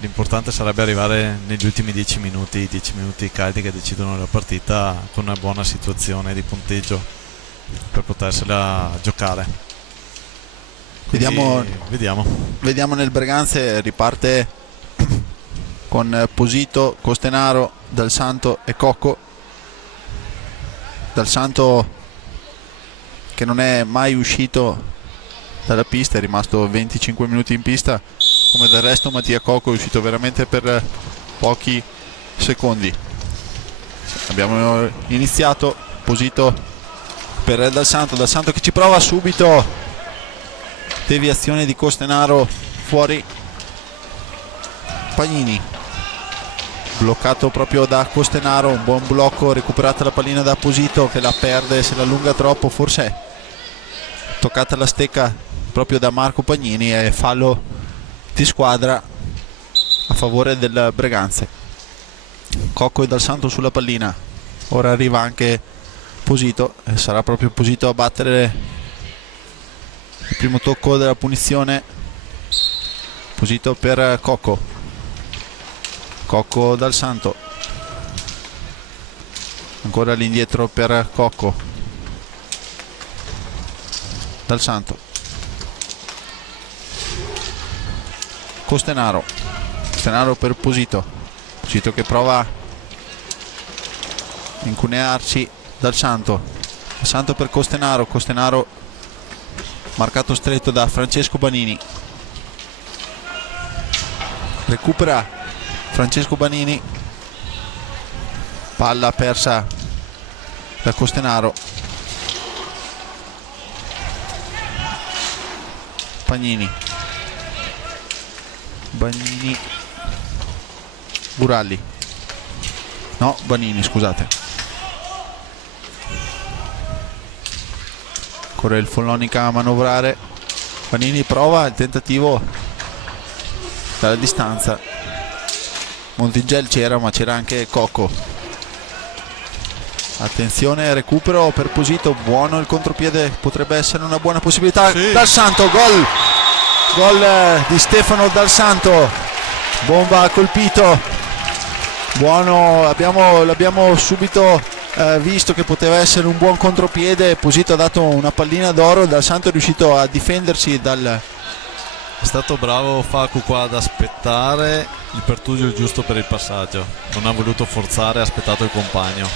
l'importante sarebbe arrivare negli ultimi 10 minuti caldi che decidono la partita, con una buona situazione di punteggio per potersela giocare. Quindi, Vediamo nel Breganze. Riparte con Posito, Costenaro, Dal Santo e Cocco. Dal Santo, che non è mai uscito dalla pista, è rimasto 25 minuti in pista, come del resto Mattia Cocco è uscito veramente per pochi secondi. Abbiamo iniziato. Posito per Dal Santo che ci prova subito, deviazione di Costenaro, fuori. Pagnini bloccato proprio da Costenaro, un buon blocco, recuperata la pallina da Posito che la perde, se la allunga troppo, forse toccata la stecca proprio da Marco Pagnini, e fallo di squadra a favore del Breganze. Cocco e Dal Santo sulla pallina, ora arriva anche Posito e sarà proprio Posito a battere il primo tocco della punizione. Posito per Cocco, Dal Santo, ancora all'indietro per Cocco, Dal Santo, Costenaro per Posito che prova a incunearci. Dal Santo per Costenaro marcato stretto da Francesco Banini, recupera Francesco Banini, palla persa da Costenaro. Banini, scusate. Corre il Follonica a manovrare. Banini prova il tentativo dalla distanza. Montingel c'era, ma c'era anche Cocco. Attenzione, recupero per Posito, buono il contropiede, potrebbe essere una buona possibilità. Sì. Dal Santo, gol di Stefano Dal Santo, bomba ha colpito, buono, l'abbiamo subito visto che poteva essere un buon contropiede. Posito ha dato una pallina d'oro, Dal Santo è riuscito a difendersi È stato bravo Facu qua ad aspettare il pertugio giusto per il passaggio, non ha voluto forzare, ha aspettato il compagno.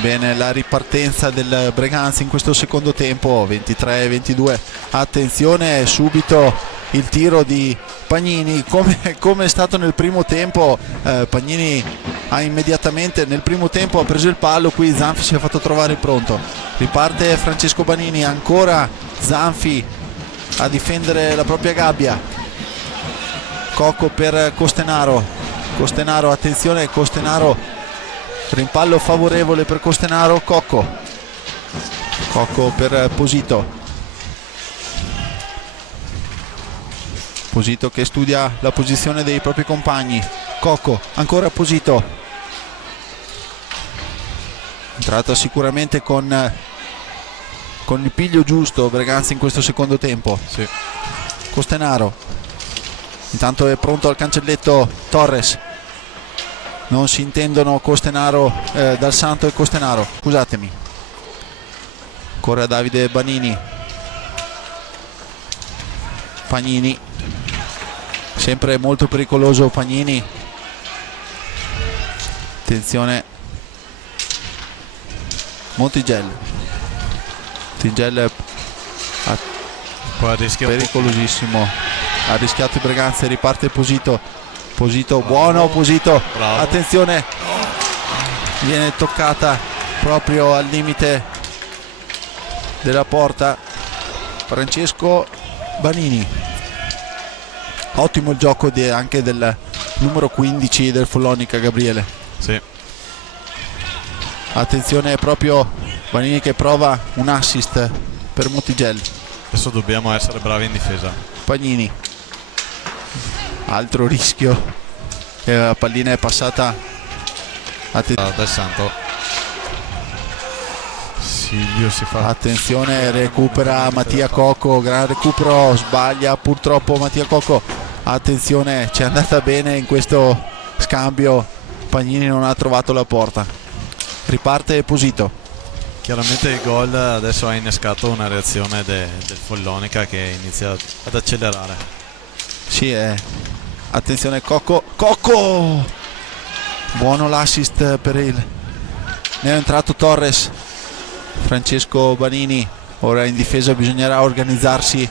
Bene la ripartenza del Breganze in questo secondo tempo, 23-22. Attenzione, subito il tiro di Pagnini, come è stato nel primo tempo. Pagnini ha immediatamente nel primo tempo ha preso il pallo, qui Zanfi si è fatto trovare pronto. Riparte Francesco Banini, ancora Zanfi a difendere la propria gabbia. Cocco per Costenaro, attenzione, Costenaro, rimpallo favorevole per Costenaro. Cocco per Posito che studia la posizione dei propri compagni. Cocco, ancora Posito, entrata sicuramente con il piglio giusto Breganze in questo secondo tempo. Sì. Costenaro Intanto è pronto al cancelletto Torres, non si intendono Costenaro, Dal Santo e Costenaro, scusatemi. Corre a Davide Banini, Pagnini, sempre molto pericoloso Pagnini, attenzione Montigel, qua rischia pericolosissimo, ha rischiato il Breganze, riparte Posito, buono Posito, bravo. Attenzione, viene toccata proprio al limite della porta Francesco Banini. Ottimo il gioco anche del numero 15 del Follonica, Gabriele. Sì. Attenzione proprio Banini che prova un assist per Montigel. Adesso dobbiamo essere bravi in difesa. Pagnini, altro rischio, la pallina è passata Dal Santo. Silvio si fa. attenzione, recupera Mattia Cocco, gran recupero, sbaglia purtroppo Mattia Cocco. Attenzione, ci è andata bene in questo scambio, Pagnini non ha trovato la porta, riparte Posito. Chiaramente il gol adesso ha innescato una reazione del Follonica che inizia ad accelerare. Sì, attenzione Cocco, buono l'assist per il neoentrato Torres. Francesco Banini, ora in difesa bisognerà organizzarsi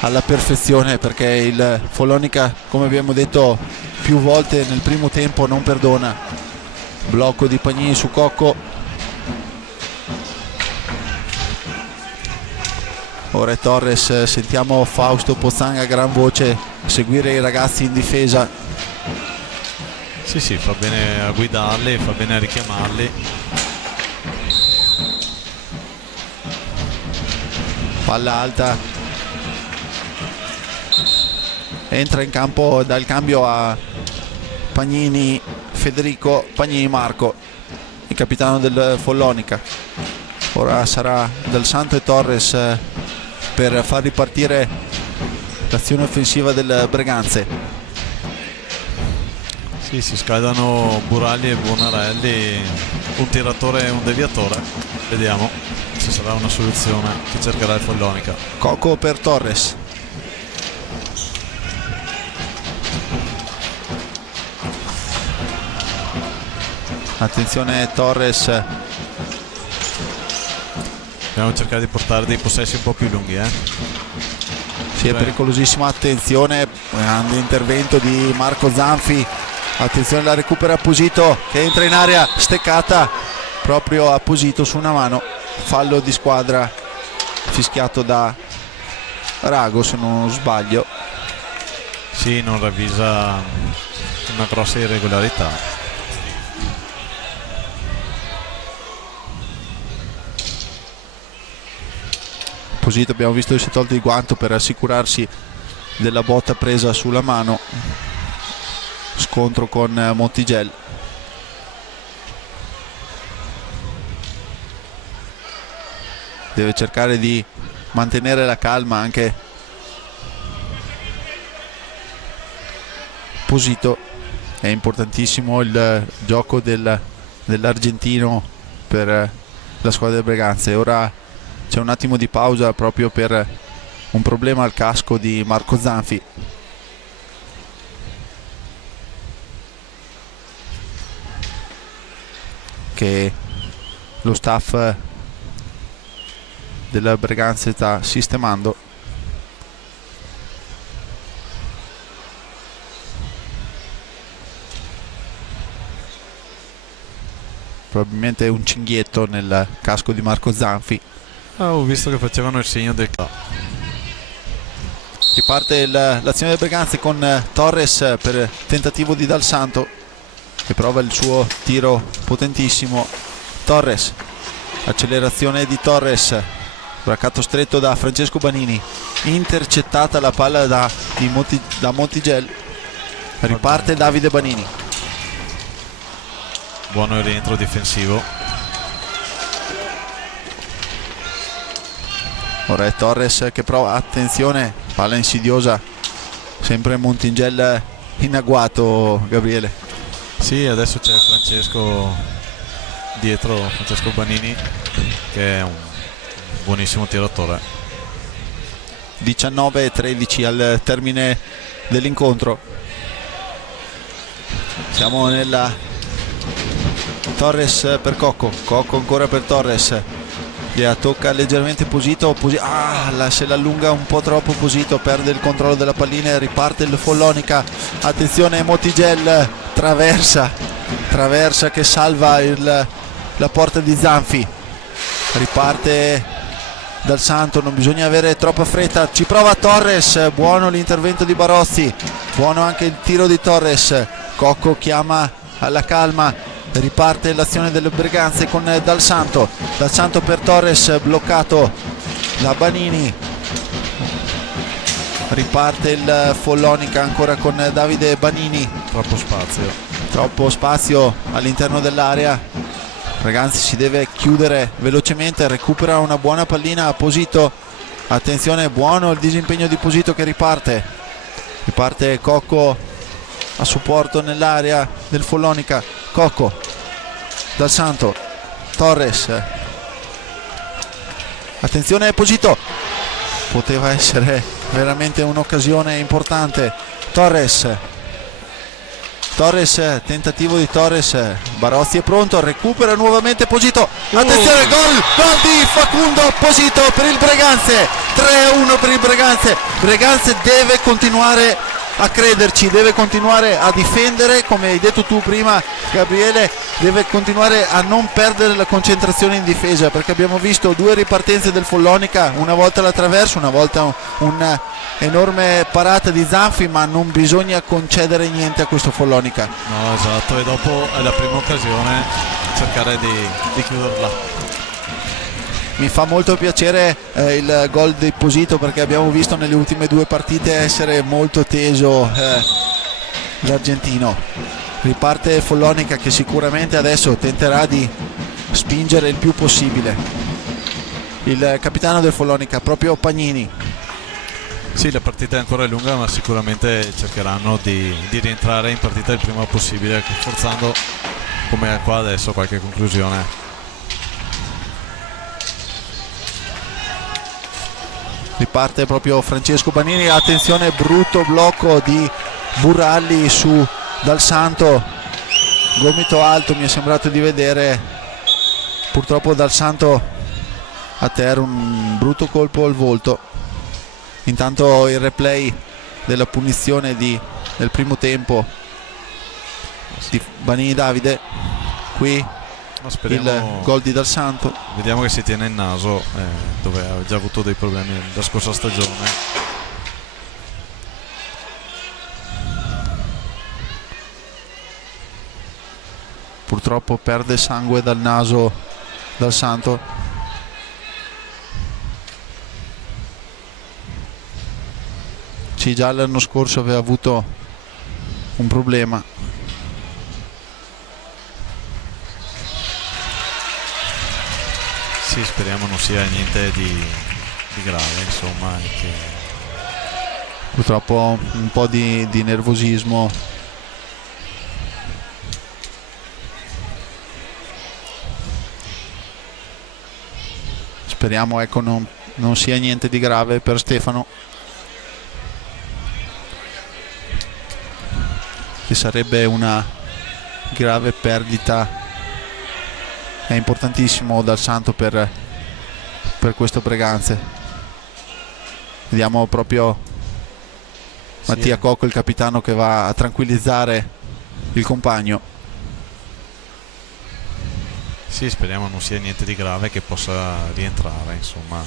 alla perfezione perché il Follonica, come abbiamo detto più volte nel primo tempo, non perdona. Blocco di Pagnini su Cocco, ora è Torres, sentiamo Fausto Pozzanga a gran voce seguire i ragazzi in difesa. Sì, fa bene a guidarli, fa bene a richiamarli. Palla alta, entra in campo dal cambio a Pagnini Federico, Pagnini Marco, il capitano del Follonica. Ora sarà Dal Santo e Torres per far ripartire l'azione offensiva del Breganze. Sì, si scaldano Buralli e Bonarelli, un tiratore e un deviatore. Vediamo se sarà una soluzione che cercherà il Follonica. Cocco per Torres. Attenzione Torres. Dobbiamo cercare di portare dei possessi un po' più lunghi. Sì, è pericolosissimo, attenzione, grande intervento di Marco Zanfi. Attenzione, la recupera Posito che entra in area, steccata proprio a Posito su una mano. Fallo di squadra fischiato da Rago se non sbaglio. Sì, non ravvisa una grossa irregolarità. Posito, abbiamo visto che si è tolto il guanto per assicurarsi della botta presa sulla mano. Scontro con Montigel. Deve cercare di mantenere la calma anche Posito. È importantissimo il gioco dell'argentino per la squadra del Breganze. Ora c'è un attimo di pausa proprio per un problema al casco di Marco Zanfi. Che lo staff della Breganze sta sistemando. Probabilmente un cinghietto nel casco di Marco Zanfi. Ho visto che facevano il segno del Riparte l'azione del Breganze con Torres per tentativo di Dal Santo che prova il suo tiro potentissimo. Torres, accelerazione di Torres, braccato stretto da Francesco Banini, intercettata la palla da Montigel. Riparte Davide Banini. Buono il rientro difensivo. Ora è Torres che prova, attenzione, palla insidiosa Sempre Montingel in agguato, Gabriele. Sì, adesso c'è Francesco dietro, Francesco Banini, che è un buonissimo tiratore. 19-13 al termine dell'incontro. Siamo nella Torres per Cocco, Cocco ancora per Torres, tocca leggermente Posito, se l'allunga un po' troppo Posito, perde il controllo della pallina, riparte il Follonica, attenzione Montigel, traversa che salva la porta di Zanfi, riparte Dal Santo, non bisogna avere troppa fretta, ci prova Torres, buono l'intervento di Barozzi, buono anche il tiro di Torres, Cocco chiama alla calma, riparte l'azione delle Breganze con Dal Santo per Torres, bloccato da Banini, riparte il Follonica ancora con Davide Banini, troppo spazio all'interno dell'area, Breganze si deve chiudere velocemente, recupera una buona pallina a Posito, attenzione, buono il disimpegno di Posito che riparte Cocco a supporto nell'area del Follonica, Cocco, Dal Santo, Torres, attenzione Posito, poteva essere veramente un'occasione importante, Torres, tentativo di Torres, Barozzi è pronto, recupera nuovamente Posito, attenzione, gol di Facundo Posito per il Breganze, 3-1 per il Breganze deve continuare a crederci, deve continuare a difendere, come hai detto tu prima Gabriele, deve continuare a non perdere la concentrazione in difesa, perché abbiamo visto due ripartenze del Follonica, una volta la traversa, una volta un'enorme parata di Zanfi, ma non bisogna concedere niente a questo Follonica. No, esatto, e dopo la prima occasione cercare di chiuderla. Mi fa molto piacere il gol di Posito, perché abbiamo visto nelle ultime due partite essere molto teso l'argentino. Riparte Follonica che sicuramente adesso tenterà di spingere il più possibile. Il capitano del Follonica, proprio Pagnini. Sì, la partita è ancora lunga, ma sicuramente cercheranno di rientrare in partita il prima possibile, forzando come qua adesso qualche conclusione. Riparte proprio Francesco Banini, attenzione, brutto blocco di Burralli su Dal Santo, gomito alto mi è sembrato di vedere, purtroppo Dal Santo a terra, un brutto colpo al volto. Intanto il replay della punizione del primo tempo di Banini Davide, qui il gol di Dal Santo. Vediamo che si tiene il naso, dove ha già avuto dei problemi la scorsa stagione. Purtroppo perde sangue dal naso Dal Santo. Sì, già l'anno scorso aveva avuto un problema. Sì, speriamo non sia niente di grave, insomma, che... Purtroppo un po' di nervosismo. Speriamo, ecco, non sia niente di grave per Stefano, che sarebbe una grave perdita. È importantissimo Dal Santo per questo Breganze. Vediamo proprio Mattia Cocco, il capitano, che va a tranquillizzare il compagno. Sì, speriamo non sia niente di grave, che possa rientrare, insomma.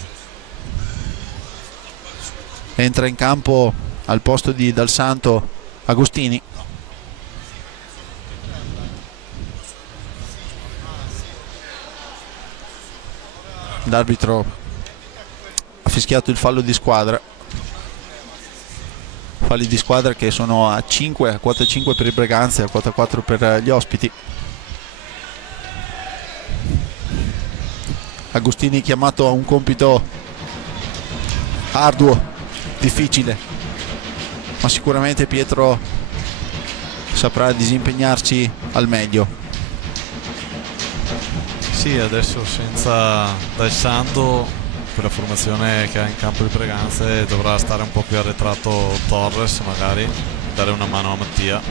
Entra in campo al posto di Dal Santo Agostini. L'arbitro ha fischiato il fallo di squadra. Falli di squadra che sono a 5, a quota 5 per il Breganze, a quota 4 per gli ospiti. Agostini chiamato a un compito arduo, difficile. ma sicuramente Pietro saprà disimpegnarci al meglio. Sì, adesso senza Dal Santo, quella formazione che ha in campo il Breganze, dovrà stare un po' più arretrato Torres, magari dare una mano a Mattia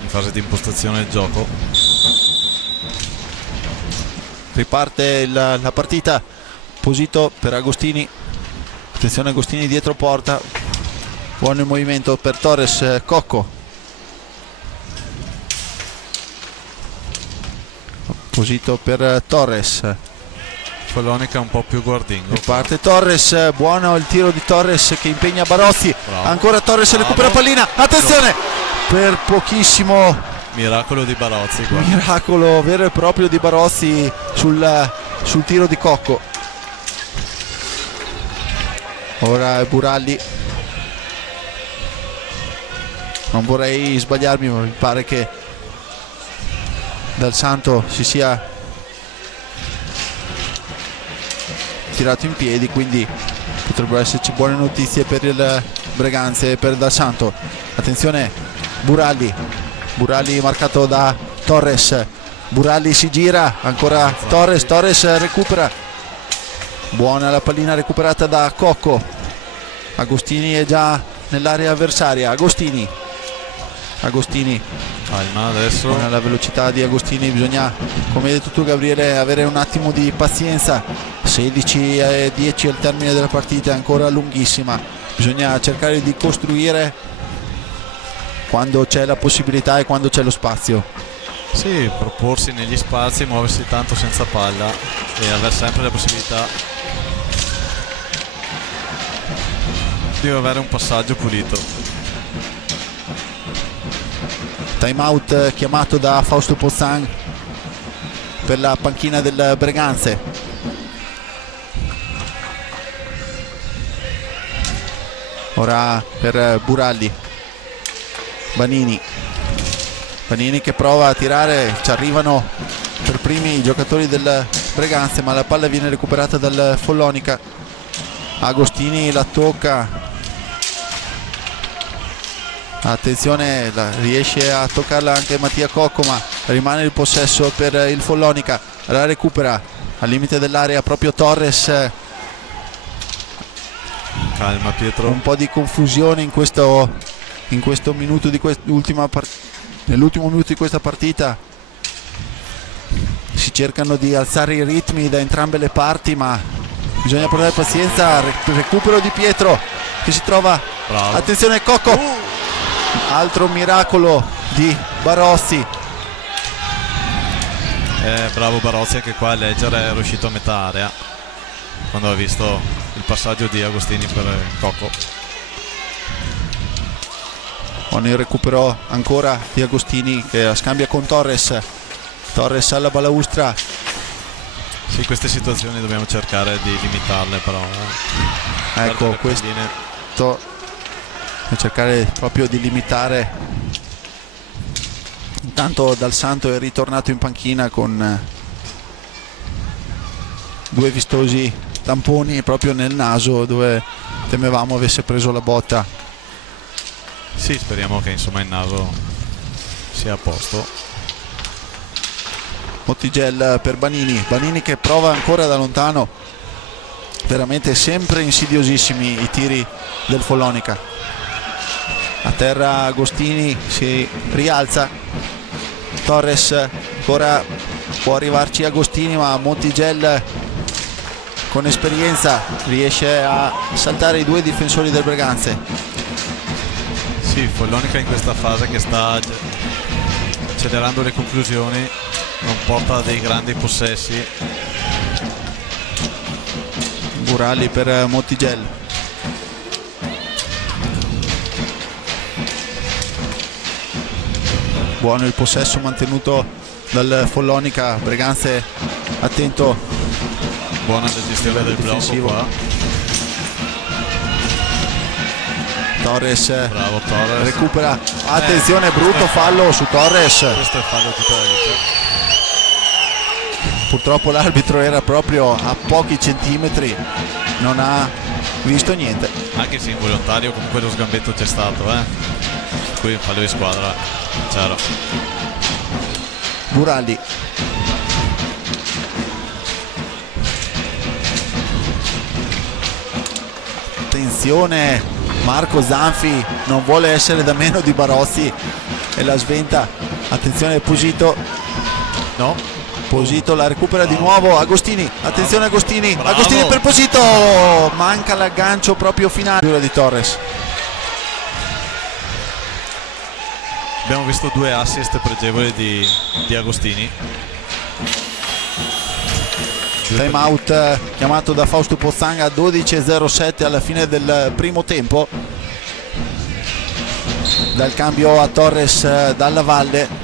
in fase di impostazione del gioco. Riparte la partita. Posito per Agostini, attenzione Agostini dietro porta, buono il movimento per Torres. Cocco, Posito per Torres, Follonica un po' più guardingo. riparte Torres, buono il tiro di Torres che impegna Barozzi. Bravo. Ancora Torres, recupera pallina, attenzione, per pochissimo. Miracolo di Barozzi qua. Miracolo vero e proprio di Barozzi sul tiro di Cocco. Ora è Buralli, non vorrei sbagliarmi, ma mi pare che Dal Santo si sia tirato in piedi, quindi potrebbero esserci buone notizie per il Breganze e per Dal Santo. Attenzione Buralli, Buralli marcato da Torres, Buralli si gira, ancora Torres, Torres recupera, buona la pallina recuperata da Cocco. Agostini è già nell'area avversaria. Agostini Calma adesso. con la velocità di Agostini bisogna, come hai detto tu Gabriele, avere un attimo di pazienza. 16-10 al termine della partita, è ancora lunghissima, bisogna cercare di costruire quando c'è la possibilità e quando c'è lo spazio. Sì, proporsi negli spazi, muoversi tanto senza palla e avere sempre la possibilità di avere un passaggio pulito. Time out chiamato da Fausto Pozzan per la panchina del Breganze. Ora per Buralli, Banini che prova a tirare, ci arrivano per primi i giocatori del Breganze, ma la palla viene recuperata dal Follonica. Agostini la tocca, attenzione, riesce a toccarla anche Mattia Cocco, ma rimane il possesso per il Follonica. La recupera al limite dell'area proprio Torres. Calma Pietro. Un po' di confusione in questo minuto di nell'ultimo minuto di questa partita. Si cercano di alzare i ritmi da entrambe le parti, ma bisogna provare pazienza. Recupero di Pietro che si trova. Bravo. Attenzione Cocco, altro miracolo di Barozzi. Bravo Barozzi anche qua a leggere, è riuscito a metà area quando ha visto il passaggio di Agostini per Cocco. Con il recupero ancora di Agostini che scambia con Torres alla balaustra. Sì, queste situazioni dobbiamo cercare di limitarle, però Ecco, questo cercare proprio di limitare. Intanto Dal Santo è ritornato in panchina con due vistosi tamponi proprio nel naso, dove temevamo avesse preso la botta. sì, speriamo che insomma il naso sia a posto. Mottigel per Banini che prova ancora da lontano, veramente sempre insidiosissimi i tiri del Follonica. A terra Agostini si rialza, Torres, ancora può arrivarci Agostini, ma Mottigel con esperienza riesce a saltare i due difensori del Breganze. Sì, Follonica in questa fase che sta accelerando le conclusioni, non porta dei grandi possessi. Buralli per Mottigel. Buono il possesso mantenuto dal Follonica. Breganze attento, Buona la gestione del blocco difensivo. qua. Torres Bravo Torres. recupera, attenzione, brutto fallo su Torres. Questo è fallo tutta la vita. Purtroppo l'arbitro era proprio a pochi centimetri, non ha visto niente. Anche se involontario, comunque lo sgambetto c'è stato, qui fallo di squadra c'era. Buralli, attenzione, Marco Zanfi non vuole essere da meno di Barozzi e la sventa. Attenzione Posito, No? Posito la recupera di nuovo. Agostini, attenzione Agostini, Bravo. Agostini per Posito, manca l'aggancio proprio finale di Torres. Abbiamo visto 2 assist pregevoli di Agostini. Time out chiamato da Fausto Pozzanga, 12:07 alla fine del primo tempo. Dal cambio a Torres dalla Valle.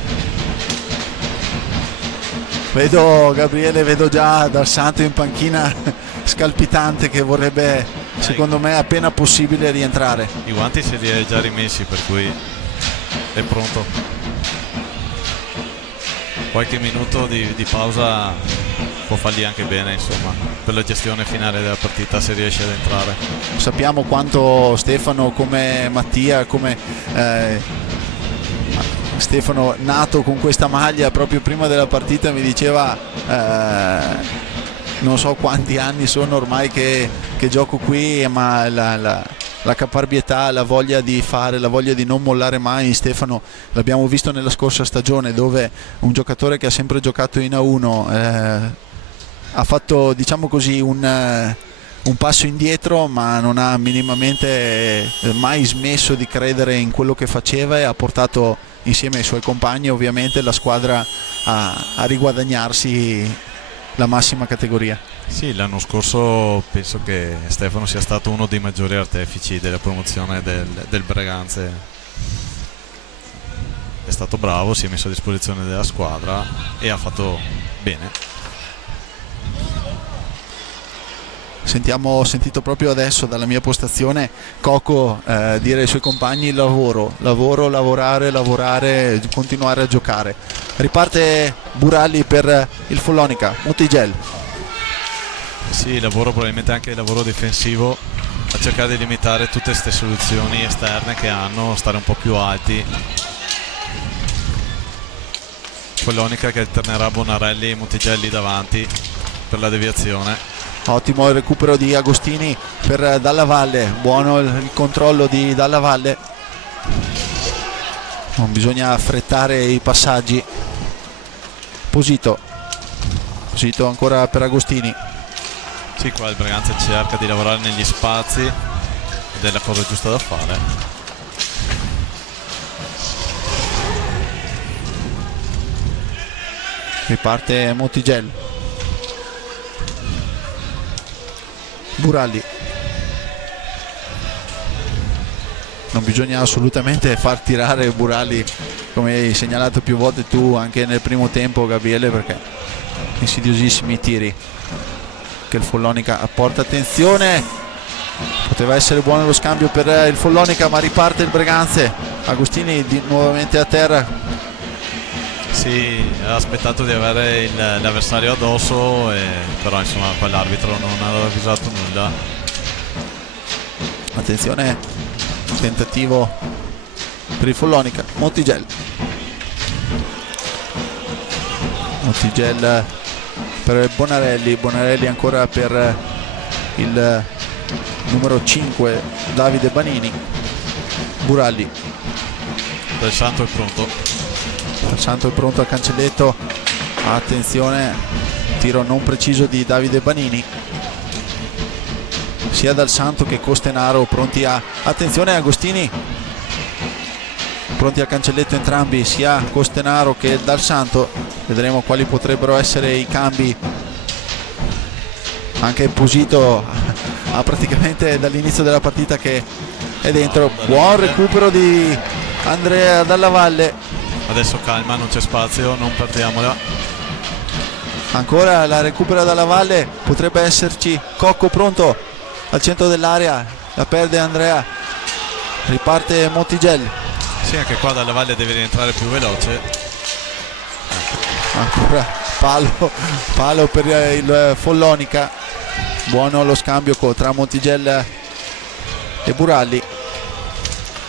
Vedo Gabriele, vedo già Dal Santo in panchina scalpitante che vorrebbe, secondo me, appena possibile rientrare. I guanti se li è già rimessi, per cui è pronto. Qualche minuto di pausa può fargli anche bene, insomma, per la gestione finale della partita, se riesce ad entrare. Sappiamo quanto Stefano, come Mattia, come Stefano nato con questa maglia proprio prima della partita mi diceva non so quanti anni sono ormai che gioco qui, ma la caparbietà, la voglia di fare, la voglia di non mollare mai in Stefano l'abbiamo visto nella scorsa stagione, dove un giocatore che ha sempre giocato in A1 ha fatto, diciamo così, un passo indietro, ma non ha minimamente mai smesso di credere in quello che faceva e ha portato insieme ai suoi compagni ovviamente la squadra a riguadagnarsi la massima categoria. Sì, l'anno scorso penso che Stefano sia stato uno dei maggiori artefici della promozione del Breganze. È stato bravo, si è messo a disposizione della squadra e ha fatto bene. Ho sentito proprio adesso dalla mia postazione Coco dire ai suoi compagni lavorare, continuare a giocare. Riparte Buralli per il Follonica, Montigel. Sì, lavoro, probabilmente anche il lavoro difensivo, a cercare di limitare tutte queste soluzioni esterne che hanno, stare un po' più alti. Follonica che alternerà Bonarelli e Montigelli davanti per la deviazione. Ottimo il recupero di Agostini per Dalla Valle, buono il controllo di Dalla Valle, non bisogna affrettare i passaggi. Posito ancora per Agostini. Sì, qua il Breganze cerca di lavorare negli spazi ed è la cosa giusta da fare. Riparte Montigel. Buralli, non bisogna assolutamente far tirare Buralli, come hai segnalato più volte tu anche nel primo tempo, Gabriele, perché insidiosissimi tiri che il Follonica apporta. Attenzione, poteva essere buono lo scambio per il Follonica, ma riparte il Breganze. Agostini nuovamente a terra. Sì, ha aspettato di avere l'avversario addosso, però insomma quell'arbitro non aveva avvisato nulla. Attenzione, tentativo per il Follonica. Montigel per Bonarelli ancora per il numero 5 Davide Banini. Buralli, Del Santo è pronto. Dal Santo è pronto al cancelletto. Attenzione, tiro non preciso di Davide Banini. Sia Dal Santo che Costenaro pronti a... Attenzione Agostini, pronti al cancelletto entrambi, sia Costenaro che Dal Santo. Vedremo quali potrebbero essere i cambi. Anche Posito ha praticamente dall'inizio della partita che è dentro. Buon recupero di Andrea Dalla Valle. Adesso calma, non c'è spazio, non perdiamola. Ancora la recupera Dalla Valle, potrebbe esserci Cocco pronto al centro dell'area, la perde Andrea, riparte Montigel. Sì, anche qua Dalla Valle deve rientrare più veloce. Ancora palo per il Follonica. Buono lo scambio tra Montigel e Buralli.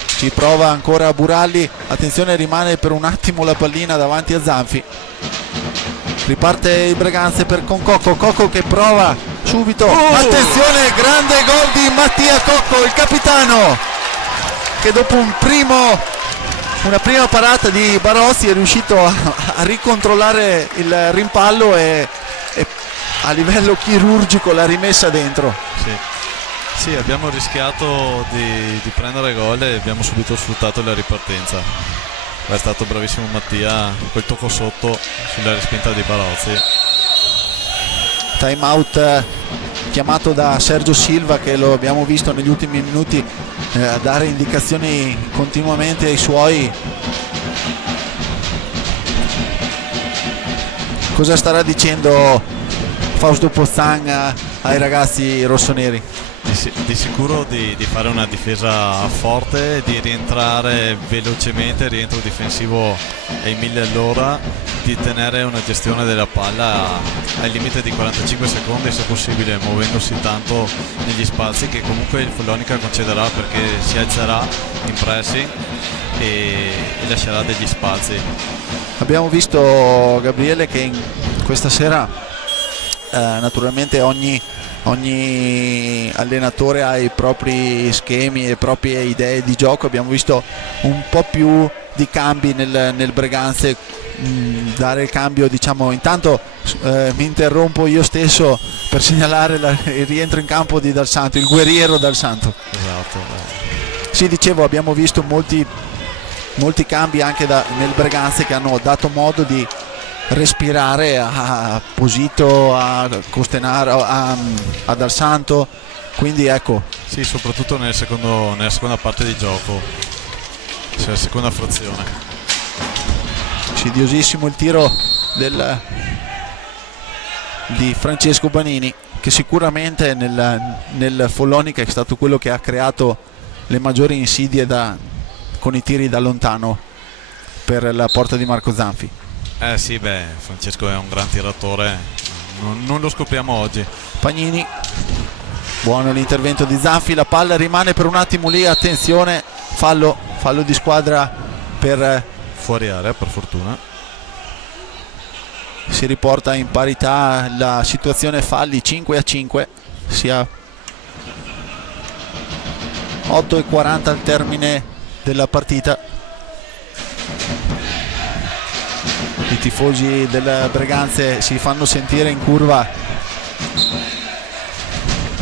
Ci prova ancora Buralli, attenzione, rimane per un attimo la pallina davanti a Zanfi. Riparte il Breganze con Cocco, Cocco che prova subito, attenzione, grande gol di Mattia Cocco, il capitano, che dopo una prima parata di Barozzi è riuscito a ricontrollare il rimpallo e a livello chirurgico l'ha rimessa dentro. Sì, abbiamo rischiato di prendere gol e abbiamo subito sfruttato la ripartenza. È stato bravissimo Mattia, quel tocco sotto sulla respinta di Barozzi. Time out chiamato da Sergio Silva, che lo abbiamo visto negli ultimi minuti dare indicazioni continuamente ai suoi. Cosa starà dicendo Fausto Pozzan ai ragazzi rossoneri? Di sicuro di fare una difesa forte, di rientrare velocemente, rientro difensivo ai 1000 all'ora, di tenere una gestione della palla al limite di 45 secondi se possibile, muovendosi tanto negli spazi che comunque il Follonica concederà, perché si alzerà in pressing e lascerà degli spazi. Abbiamo visto, Gabriele, che questa sera naturalmente ogni allenatore ha i propri schemi e le proprie idee di gioco. Abbiamo visto un po' più di cambi nel Breganze, dare il cambio, diciamo. Intanto mi interrompo io stesso per segnalare il rientro in campo di Dal Santo, il guerriero Dal Santo. Esatto. Sì, dicevo, abbiamo visto molti cambi anche nel Breganze, che hanno dato modo di respirare a Posito, a Costenaro, a Dal Santo, quindi ecco. Sì, soprattutto nella seconda parte di gioco, cioè la seconda frazione. Insidiosissimo il tiro di Francesco Banini, che sicuramente nel Follonica è stato quello che ha creato le maggiori insidie con i tiri da lontano per la porta di Marco Zanfi. Sì, Francesco è un gran tiratore, non lo scopriamo oggi. Pagnini, buono l'intervento di Zanfi, la palla rimane per un attimo lì, attenzione, fallo di squadra per fuori area, per fortuna. Si riporta in parità la situazione falli, 5-5, sia 8:40 al termine della partita. I tifosi del Breganze si fanno sentire in curva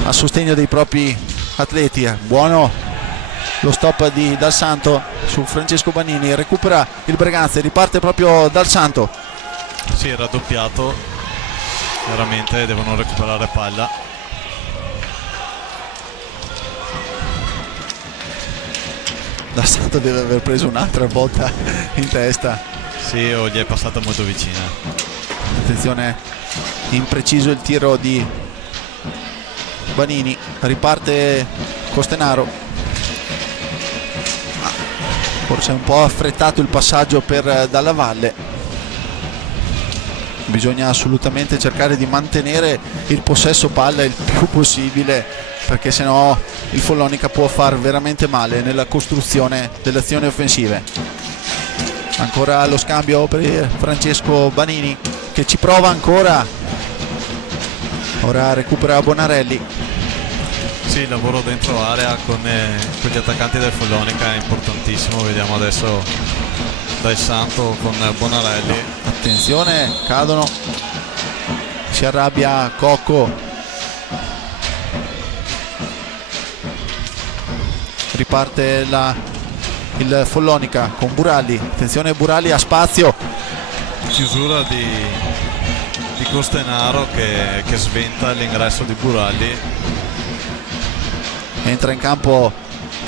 a sostegno dei propri atleti. Buono lo stop di Dal Santo su Francesco Banini, recupera il Breganze, riparte proprio Dal Santo. Sì, raddoppiato, veramente devono recuperare palla. Dal Santo deve aver preso un'altra botta in testa. Sì, o gli è passata molto vicina. Attenzione, impreciso il tiro di Banini, riparte Costenaro. Forse è un po' affrettato il passaggio per Dalla Valle. Bisogna assolutamente cercare di mantenere il possesso palla il più possibile, perché sennò il Follonica può far veramente male nella costruzione delle azioni offensive. Ancora lo scambio per Francesco Banini, che ci prova ancora. Ora recupera Bonarelli. Sì, il lavoro dentro area con gli attaccanti del Follonica è importantissimo. Vediamo adesso Dal Santo con Bonarelli. Attenzione, cadono. Si arrabbia Cocco. Riparte il Follonica con Buralli. Attenzione, Buralli ha spazio. Chiusura di Costenaro che sventa l'ingresso di Buralli. Entra in campo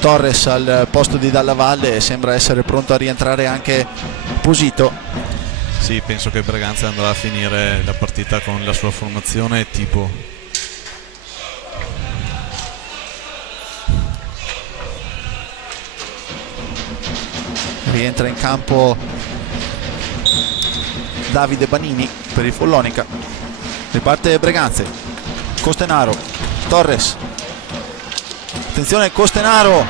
Torres al posto di Dalla Valle e sembra essere pronto a rientrare anche Posito. Sì, penso che Breganze andrà a finire la partita con la sua formazione tipo. Rientra in campo Davide Banini per il Follonica. Riparte Breganze. Costenaro, Torres, attenzione Costenaro,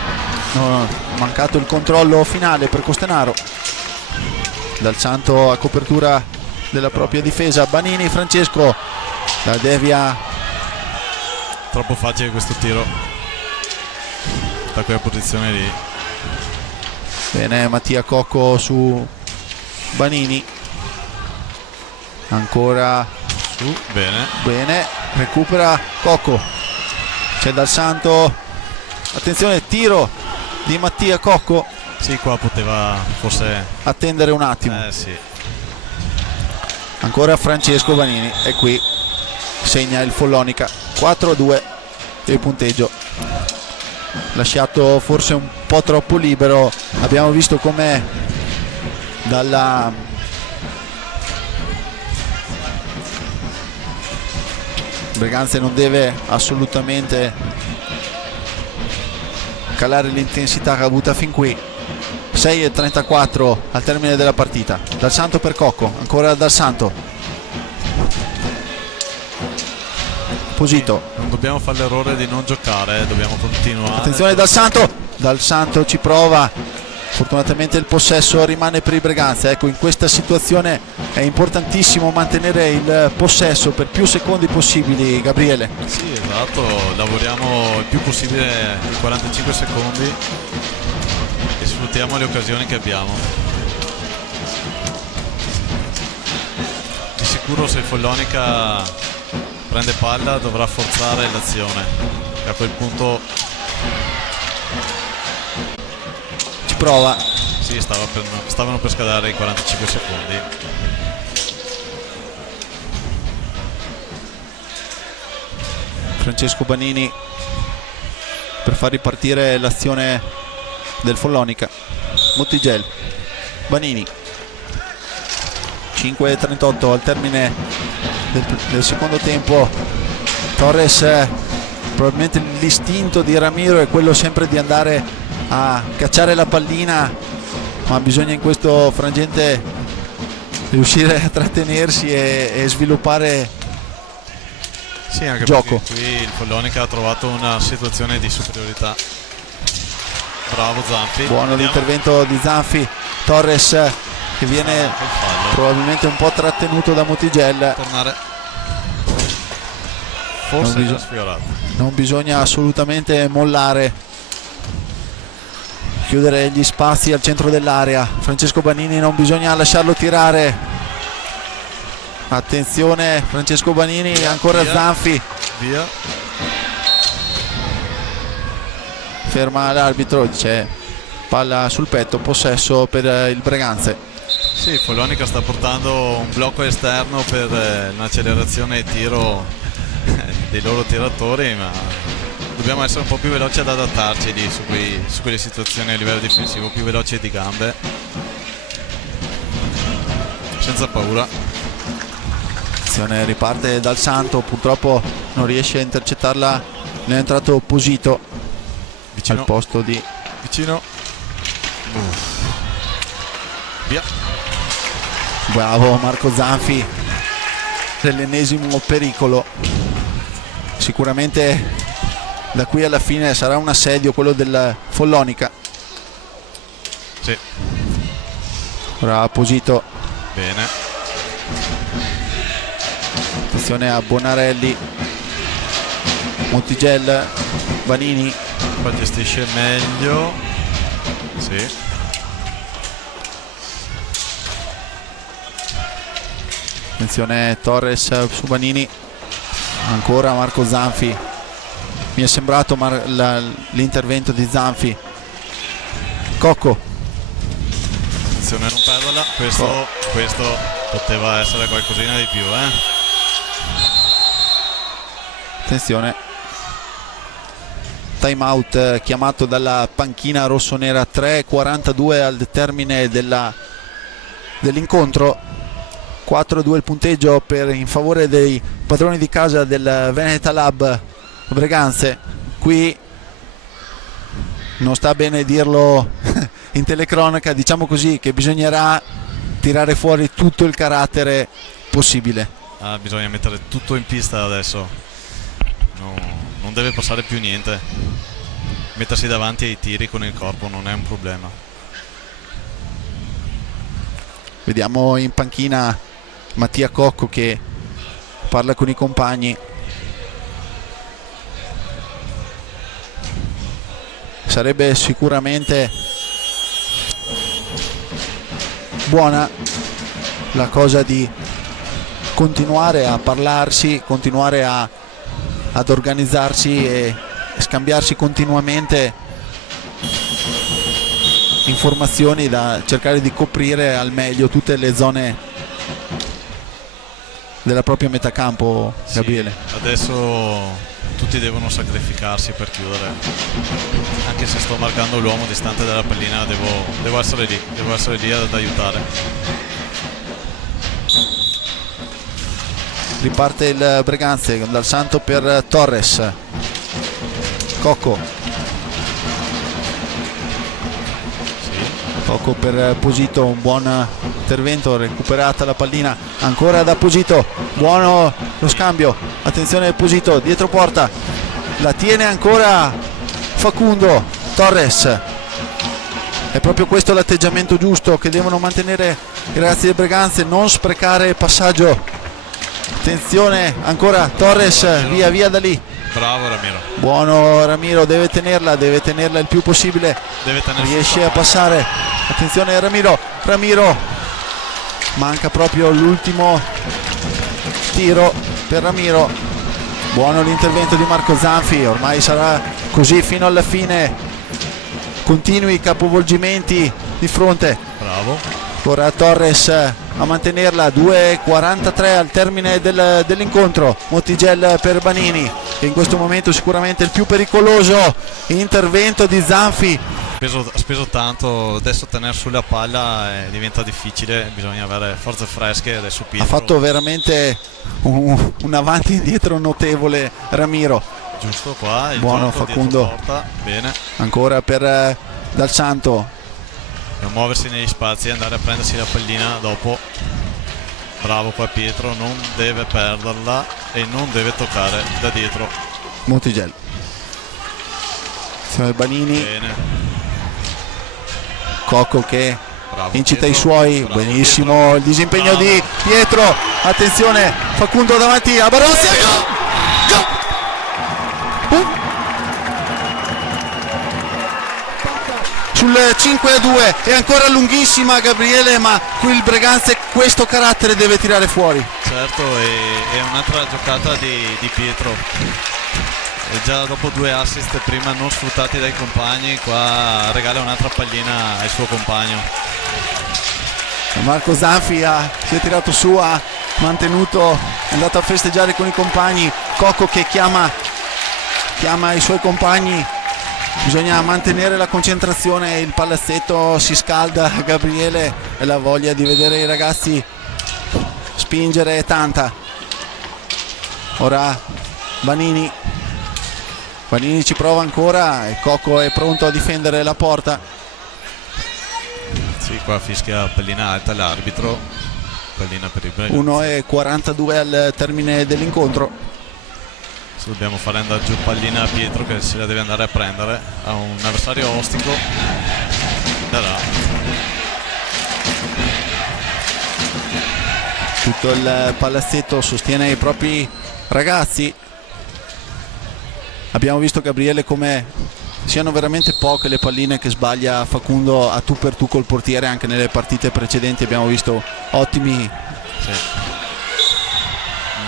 no, mancato il controllo finale per Costenaro. Dal Santo a copertura della propria difesa, Banini, Francesco la devia. Troppo facile questo tiro da quella posizione lì. Bene Mattia Cocco su Banini, ancora su, bene, recupera Cocco, c'è Dal Santo, attenzione tiro di Mattia Cocco. Sì, qua poteva forse attendere un attimo. Sì. Ancora Francesco Banini e qui segna il Follonica, 4-2 il punteggio. Lasciato forse un po' troppo libero, abbiamo visto come dalla Breganze non deve assolutamente calare l'intensità che ha avuta fin qui. 6:34 al termine della partita. Dal Santo per Cocco, ancora Dal Santo, Posito, non dobbiamo fare l'errore di non giocare, dobbiamo continuare. attenzione Dal Santo ci prova, fortunatamente il possesso rimane per i Breganze. Ecco, in questa situazione è importantissimo mantenere il possesso per più secondi possibili, Gabriele. Sì, esatto, lavoriamo il più possibile in 45 secondi e sfruttiamo le occasioni che abbiamo. Di sicuro se il Follonica prende palla dovrà forzare l'azione e a quel punto ci prova. Sì, stavano per scadere i 45 secondi. Francesco Banini per far ripartire l'azione del Follonica. Mottigel, Banini, 5:38 al termine del secondo tempo. Torres, probabilmente l'istinto di Ramiro è quello sempre di andare a cacciare la pallina, ma bisogna in questo frangente riuscire a trattenersi e sviluppare sì, anche gioco. Perché qui il Follonica ha trovato una situazione di superiorità. Bravo Zanfi. Buono l'intervento di Zanfi. Torres che viene probabilmente un po' trattenuto da Mottigel. Tornare. Forse è sfiorato. Non bisogna assolutamente mollare, chiudere gli spazi al centro dell'area. Francesco Banini non bisogna lasciarlo tirare. Attenzione Francesco Banini, ancora via, Zanfi. Via. Ferma l'arbitro, c'è palla sul petto, possesso per il Breganze. Sì, Follonica sta portando un blocco esterno per un'accelerazione e tiro dei loro tiratori, ma dobbiamo essere un po' più veloci ad adattarci lì su quelle situazioni a livello difensivo, più veloci di gambe, senza paura. Riparte Dal Santo, purtroppo non riesce a intercettarla, ne è entrato Posito vicino, al posto di vicino. Via. Bravo Marco Zanfi, l'ennesimo pericolo. Sicuramente da qui alla fine sarà un assedio quello del Follonica. Sì. Ora Posito, bene. attenzione a Bonarelli, Mottigel, Banini, Qua gestisce meglio. Sì. attenzione Torres su Banini, ancora Marco Zanfi. Mi è sembrato l'intervento di Zanfi. Cocco, attenzione a non perderla, questo poteva essere qualcosina di più, attenzione, time out chiamato dalla panchina rossonera. 3:42 al termine dell'incontro, 4-2 il punteggio in favore dei padroni di casa del Veneta Lab Breganze. Qui non sta bene dirlo in telecronaca, diciamo così che bisognerà tirare fuori tutto il carattere possibile. Bisogna mettere tutto in pista adesso. non deve passare più niente, mettersi davanti ai tiri con il corpo non è un problema. Vediamo in panchina Mattia Cocco che parla con i compagni. Sarebbe sicuramente buona la cosa di continuare a parlarsi, continuare ad organizzarsi e scambiarsi continuamente informazioni da cercare di coprire al meglio tutte le zone della propria metà campo, Gabriele. Sì, adesso tutti devono sacrificarsi per chiudere, anche se sto marcando l'uomo distante dalla pallina devo essere lì ad aiutare. Riparte il Breganze dal Santo per Torres. Cocco. Cocco per Posito, un buon intervento, recuperata la pallina ancora da Posito, buono lo scambio, attenzione Posito, dietro porta, la tiene ancora Facundo. Torres, è proprio questo l'atteggiamento giusto che devono mantenere i ragazzi del Breganze, non sprecare passaggio. Attenzione ancora Torres, via da lì. Bravo Ramiro. Buono Ramiro, deve tenerla il più possibile, riesce a passare. Attenzione Ramiro, manca proprio l'ultimo tiro per Ramiro. Buono l'intervento di Marco Zanfi, ormai sarà così fino alla fine, continui i capovolgimenti di fronte. Bravo. Ancora Torres a mantenerla, 2:43 al termine dell'incontro. Montigel per Banini, che in questo momento sicuramente il più pericoloso. Intervento di Zanfi. Ha speso tanto, adesso tenere sulla palla diventa difficile, bisogna avere forze fresche. Adesso Pietro Ha fatto veramente un avanti e indietro notevole Ramiro. Giusto qua, il buono gioco Facundo. Porta. Bene. Ancora per Dal Santo. Per muoversi negli spazi e andare a prendersi la pallina dopo. Bravo qua Pietro, non deve perderla e non deve toccare da dietro. Montigel. Banini. Bene. Cocco che Bravo, incita Pietro. i suoi. Bravo, Benissimo Pietro. il disimpegno Bravo. di Pietro. Attenzione Facundo davanti a Barossi. Sul 5-2 è ancora lunghissima Gabriele, ma qui il Breganze questo carattere deve tirare fuori. Certo, è un'altra giocata di Pietro. E già dopo 2 assist prima non sfruttati dai compagni, qua regala un'altra pallina al suo compagno. Marco Zanfi si è tirato su, ha mantenuto, è andato a festeggiare con i compagni. Cocco che chiama i suoi compagni. Bisogna mantenere la concentrazione, il palazzetto si scalda, Gabriele, e la voglia di vedere i ragazzi spingere è tanta. Ora Banini ci prova ancora e Cocco è pronto a difendere la porta. Sì, qua fischia pallina alta l'arbitro, pallina per il Breganze. 1:42 al termine dell'incontro. Dobbiamo fare andare giù pallina a Pietro che se la deve andare a prendere, ha un avversario ostico. Darà. Tutto il palazzetto sostiene i propri ragazzi. Abbiamo visto Gabriele come siano veramente poche le palline che sbaglia Facundo a tu per tu col portiere. Anche nelle partite precedenti abbiamo visto ottimi. Sì.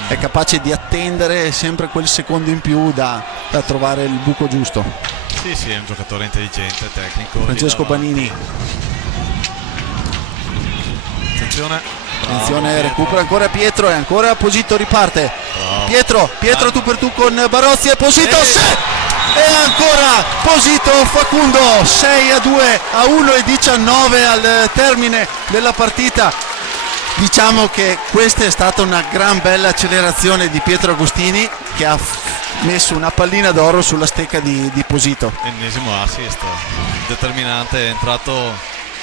È capace di attendere sempre quel secondo in più da trovare il buco giusto. Sì, è un giocatore intelligente, tecnico. Francesco Banini. Attenzione, recupera ancora Pietro e ancora Posito riparte. Bravo. Pietro tu per tu con Barozzi e Posito. E ancora Posito Facundo, 6-2 a 1:19 al termine della partita. Diciamo che questa è stata una gran bella accelerazione di Pietro Agostini, che ha messo una pallina d'oro sulla stecca di Posito. Ennesimo assist determinante, è entrato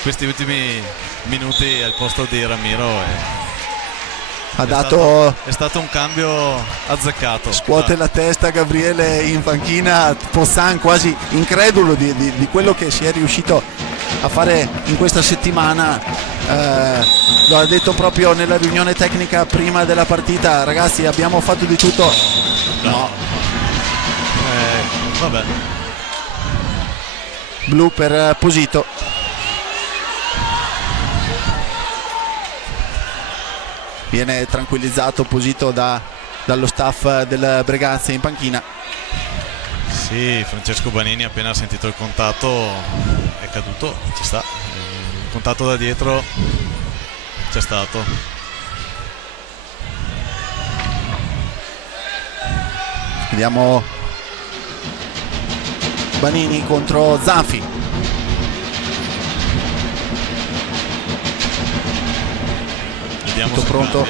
questi ultimi minuti al posto di Ramiro e È stato un cambio azzeccato. Scuote la testa Gabriele in panchina, Pozzan quasi incredulo di quello che si è riuscito a fare in questa settimana. Lo ha detto proprio nella riunione tecnica prima della partita: ragazzi, abbiamo fatto di tutto. No. Vabbè. Blu per Posito. Viene tranquillizzato Posito dallo staff del Breganze in panchina. Sì, Francesco Banini appena sentito il contatto è caduto, ci sta. Il contatto da dietro c'è stato. Vediamo Banini contro Zanfi. Tutto pronto.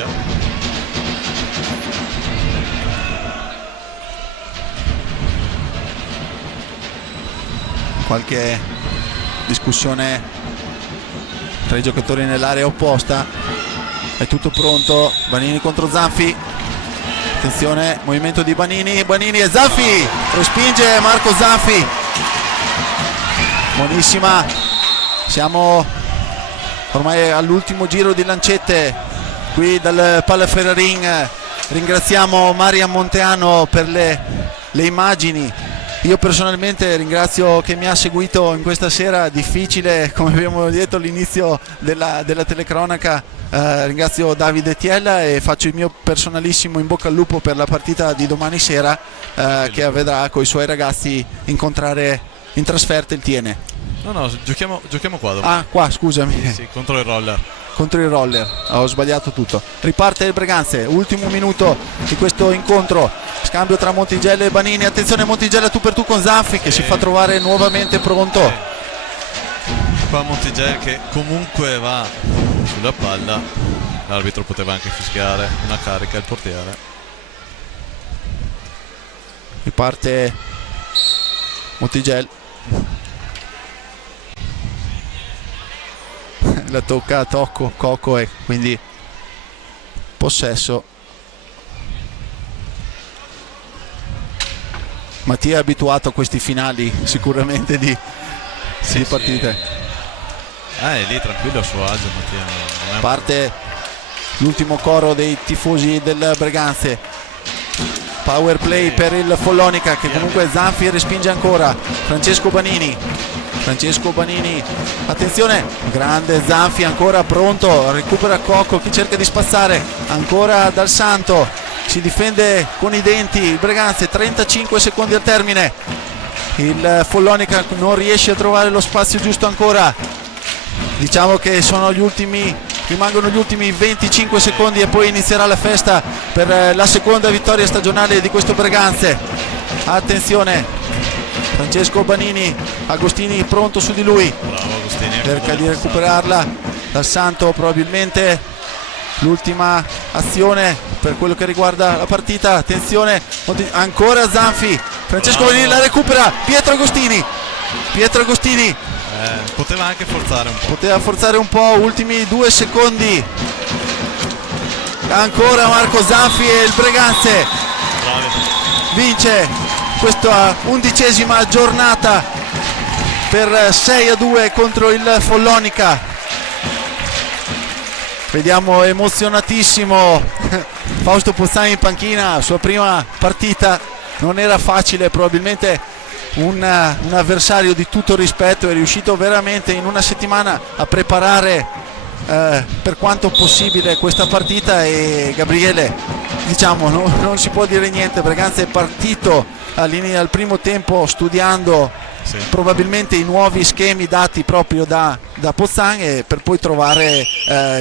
Qualche discussione tra i giocatori nell'area opposta. È tutto pronto. Banini contro Zanfi. Attenzione, movimento di Banini e Zanfi respinge Marco Zanfi. Buonissima. Siamo ormai all'ultimo giro di lancette qui dal Pallaferrarin. Ringraziamo Marian Monteano per le immagini. Io personalmente ringrazio che mi ha seguito in questa sera difficile, come abbiamo detto all'inizio della telecronaca. Ringrazio Davide Tiella e faccio il mio personalissimo in bocca al lupo per la partita di domani sera, che vedrà con i suoi ragazzi incontrare in trasferta il Tiene. No, giochiamo qua domani. Ah, qua, scusami. Sì, contro il Roller. Contro il Roller, ho sbagliato tutto. Riparte il Breganze, ultimo minuto di questo incontro. Scambio tra Montigella e Banini. Attenzione, Montigella tu per tu con Zanfi che si fa trovare nuovamente pronto. Qua Montigella che comunque va sulla palla. L'arbitro poteva anche fischiare una carica al portiere. Riparte Montigella. La tocca a Coco e quindi possesso. Mattia è abituato a questi finali sicuramente di partite. È lì tranquillo a suo agio Mattia. Parte l'ultimo coro dei tifosi del Breganze. Power play per il Follonica che comunque Zanfi respinge ancora. Francesco Banini, attenzione, grande Zanfi ancora pronto, recupera Cocco, chi cerca di spazzare ancora Dal Santo, si difende con i denti il Breganze. 35 secondi al termine, il Follonica non riesce a trovare lo spazio giusto ancora. Diciamo che rimangono gli ultimi 25 secondi e poi inizierà la festa per la seconda vittoria stagionale di questo Breganze. Attenzione, Francesco Banini, Agostini pronto su di lui. Bravo Agostini. Cerca di recuperarla. Dal Santo probabilmente l'ultima azione per quello che riguarda la partita. Attenzione, ancora Zanfi. Francesco Banini la recupera. Pietro Agostini. Poteva anche forzare un po'. Ultimi 2 secondi. Ancora Marco Zanfi e il Breganze vince questa 11ª giornata per 6-2 contro il Follonica. Vediamo emozionatissimo Fausto Pozzani in panchina, sua prima partita, non era facile, probabilmente un avversario di tutto rispetto, è riuscito veramente in una settimana a preparare per quanto possibile questa partita. E Gabriele, diciamo, non si può dire niente, Breganze è partito al primo tempo studiando probabilmente i nuovi schemi dati proprio da Pozzan, e per poi trovare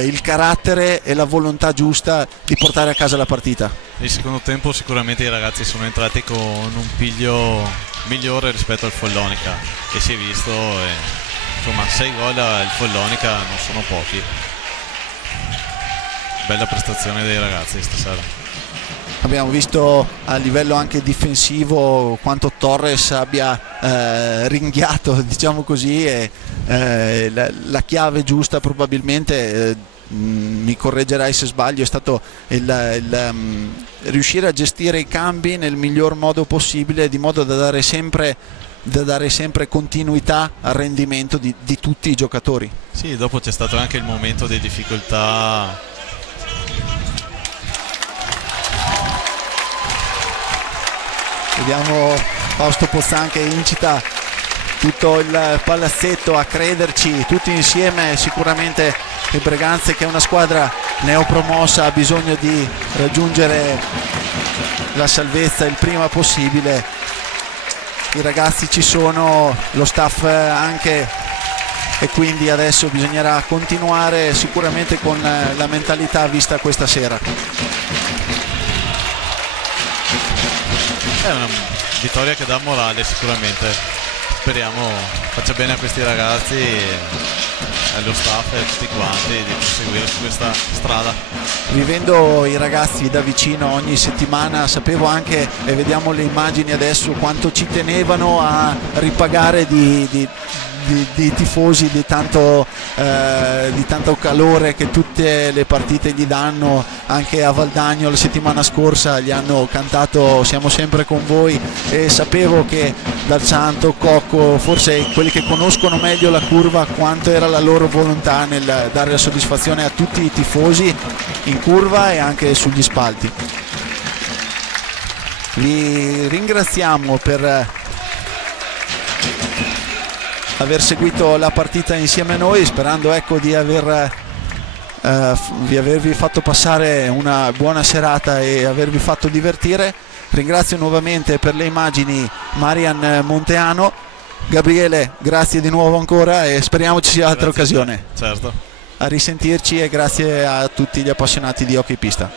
il carattere e la volontà giusta di portare a casa la partita. Il secondo tempo sicuramente i ragazzi sono entrati con un piglio migliore rispetto al Follonica e si è visto, insomma 6 gol al Follonica non sono pochi. Bella prestazione dei ragazzi stasera. Abbiamo visto a livello anche difensivo quanto Torres abbia ringhiato, diciamo così, e la chiave giusta probabilmente mi correggerai se sbaglio, è stato riuscire a gestire i cambi nel miglior modo possibile, di modo da dare sempre continuità al rendimento di tutti i giocatori. Sì, dopo c'è stato anche il momento di difficoltà. Vediamo Fausto Pozzan che incita tutto il palazzetto a crederci tutti insieme. Sicuramente il Breganze, che è una squadra neopromossa, ha bisogno di raggiungere la salvezza il prima possibile. I ragazzi ci sono, lo staff anche, e quindi adesso bisognerà continuare sicuramente con la mentalità vista questa sera. È una vittoria che dà morale sicuramente, speriamo faccia bene a questi ragazzi e allo staff e a tutti quanti di proseguire su questa strada. Vivendo i ragazzi da vicino ogni settimana sapevo anche, e vediamo le immagini adesso, quanto ci tenevano a ripagare di tifosi, di tanto calore che tutte le partite gli danno. Anche a Valdagno la settimana scorsa gli hanno cantato "Siamo sempre con voi", e sapevo che Dal Santo, Cocco, forse quelli che conoscono meglio la curva, quanto era la loro volontà nel dare la soddisfazione a tutti i tifosi in curva e anche sugli spalti. Li ringraziamo per aver seguito la partita insieme a noi, sperando di avervi fatto passare una buona serata e avervi fatto divertire. Ringrazio nuovamente per le immagini Marian Monteano. Gabriele, grazie di nuovo ancora e speriamo ci sia altra occasione. Certo. A risentirci, e grazie a tutti gli appassionati di hockey pista.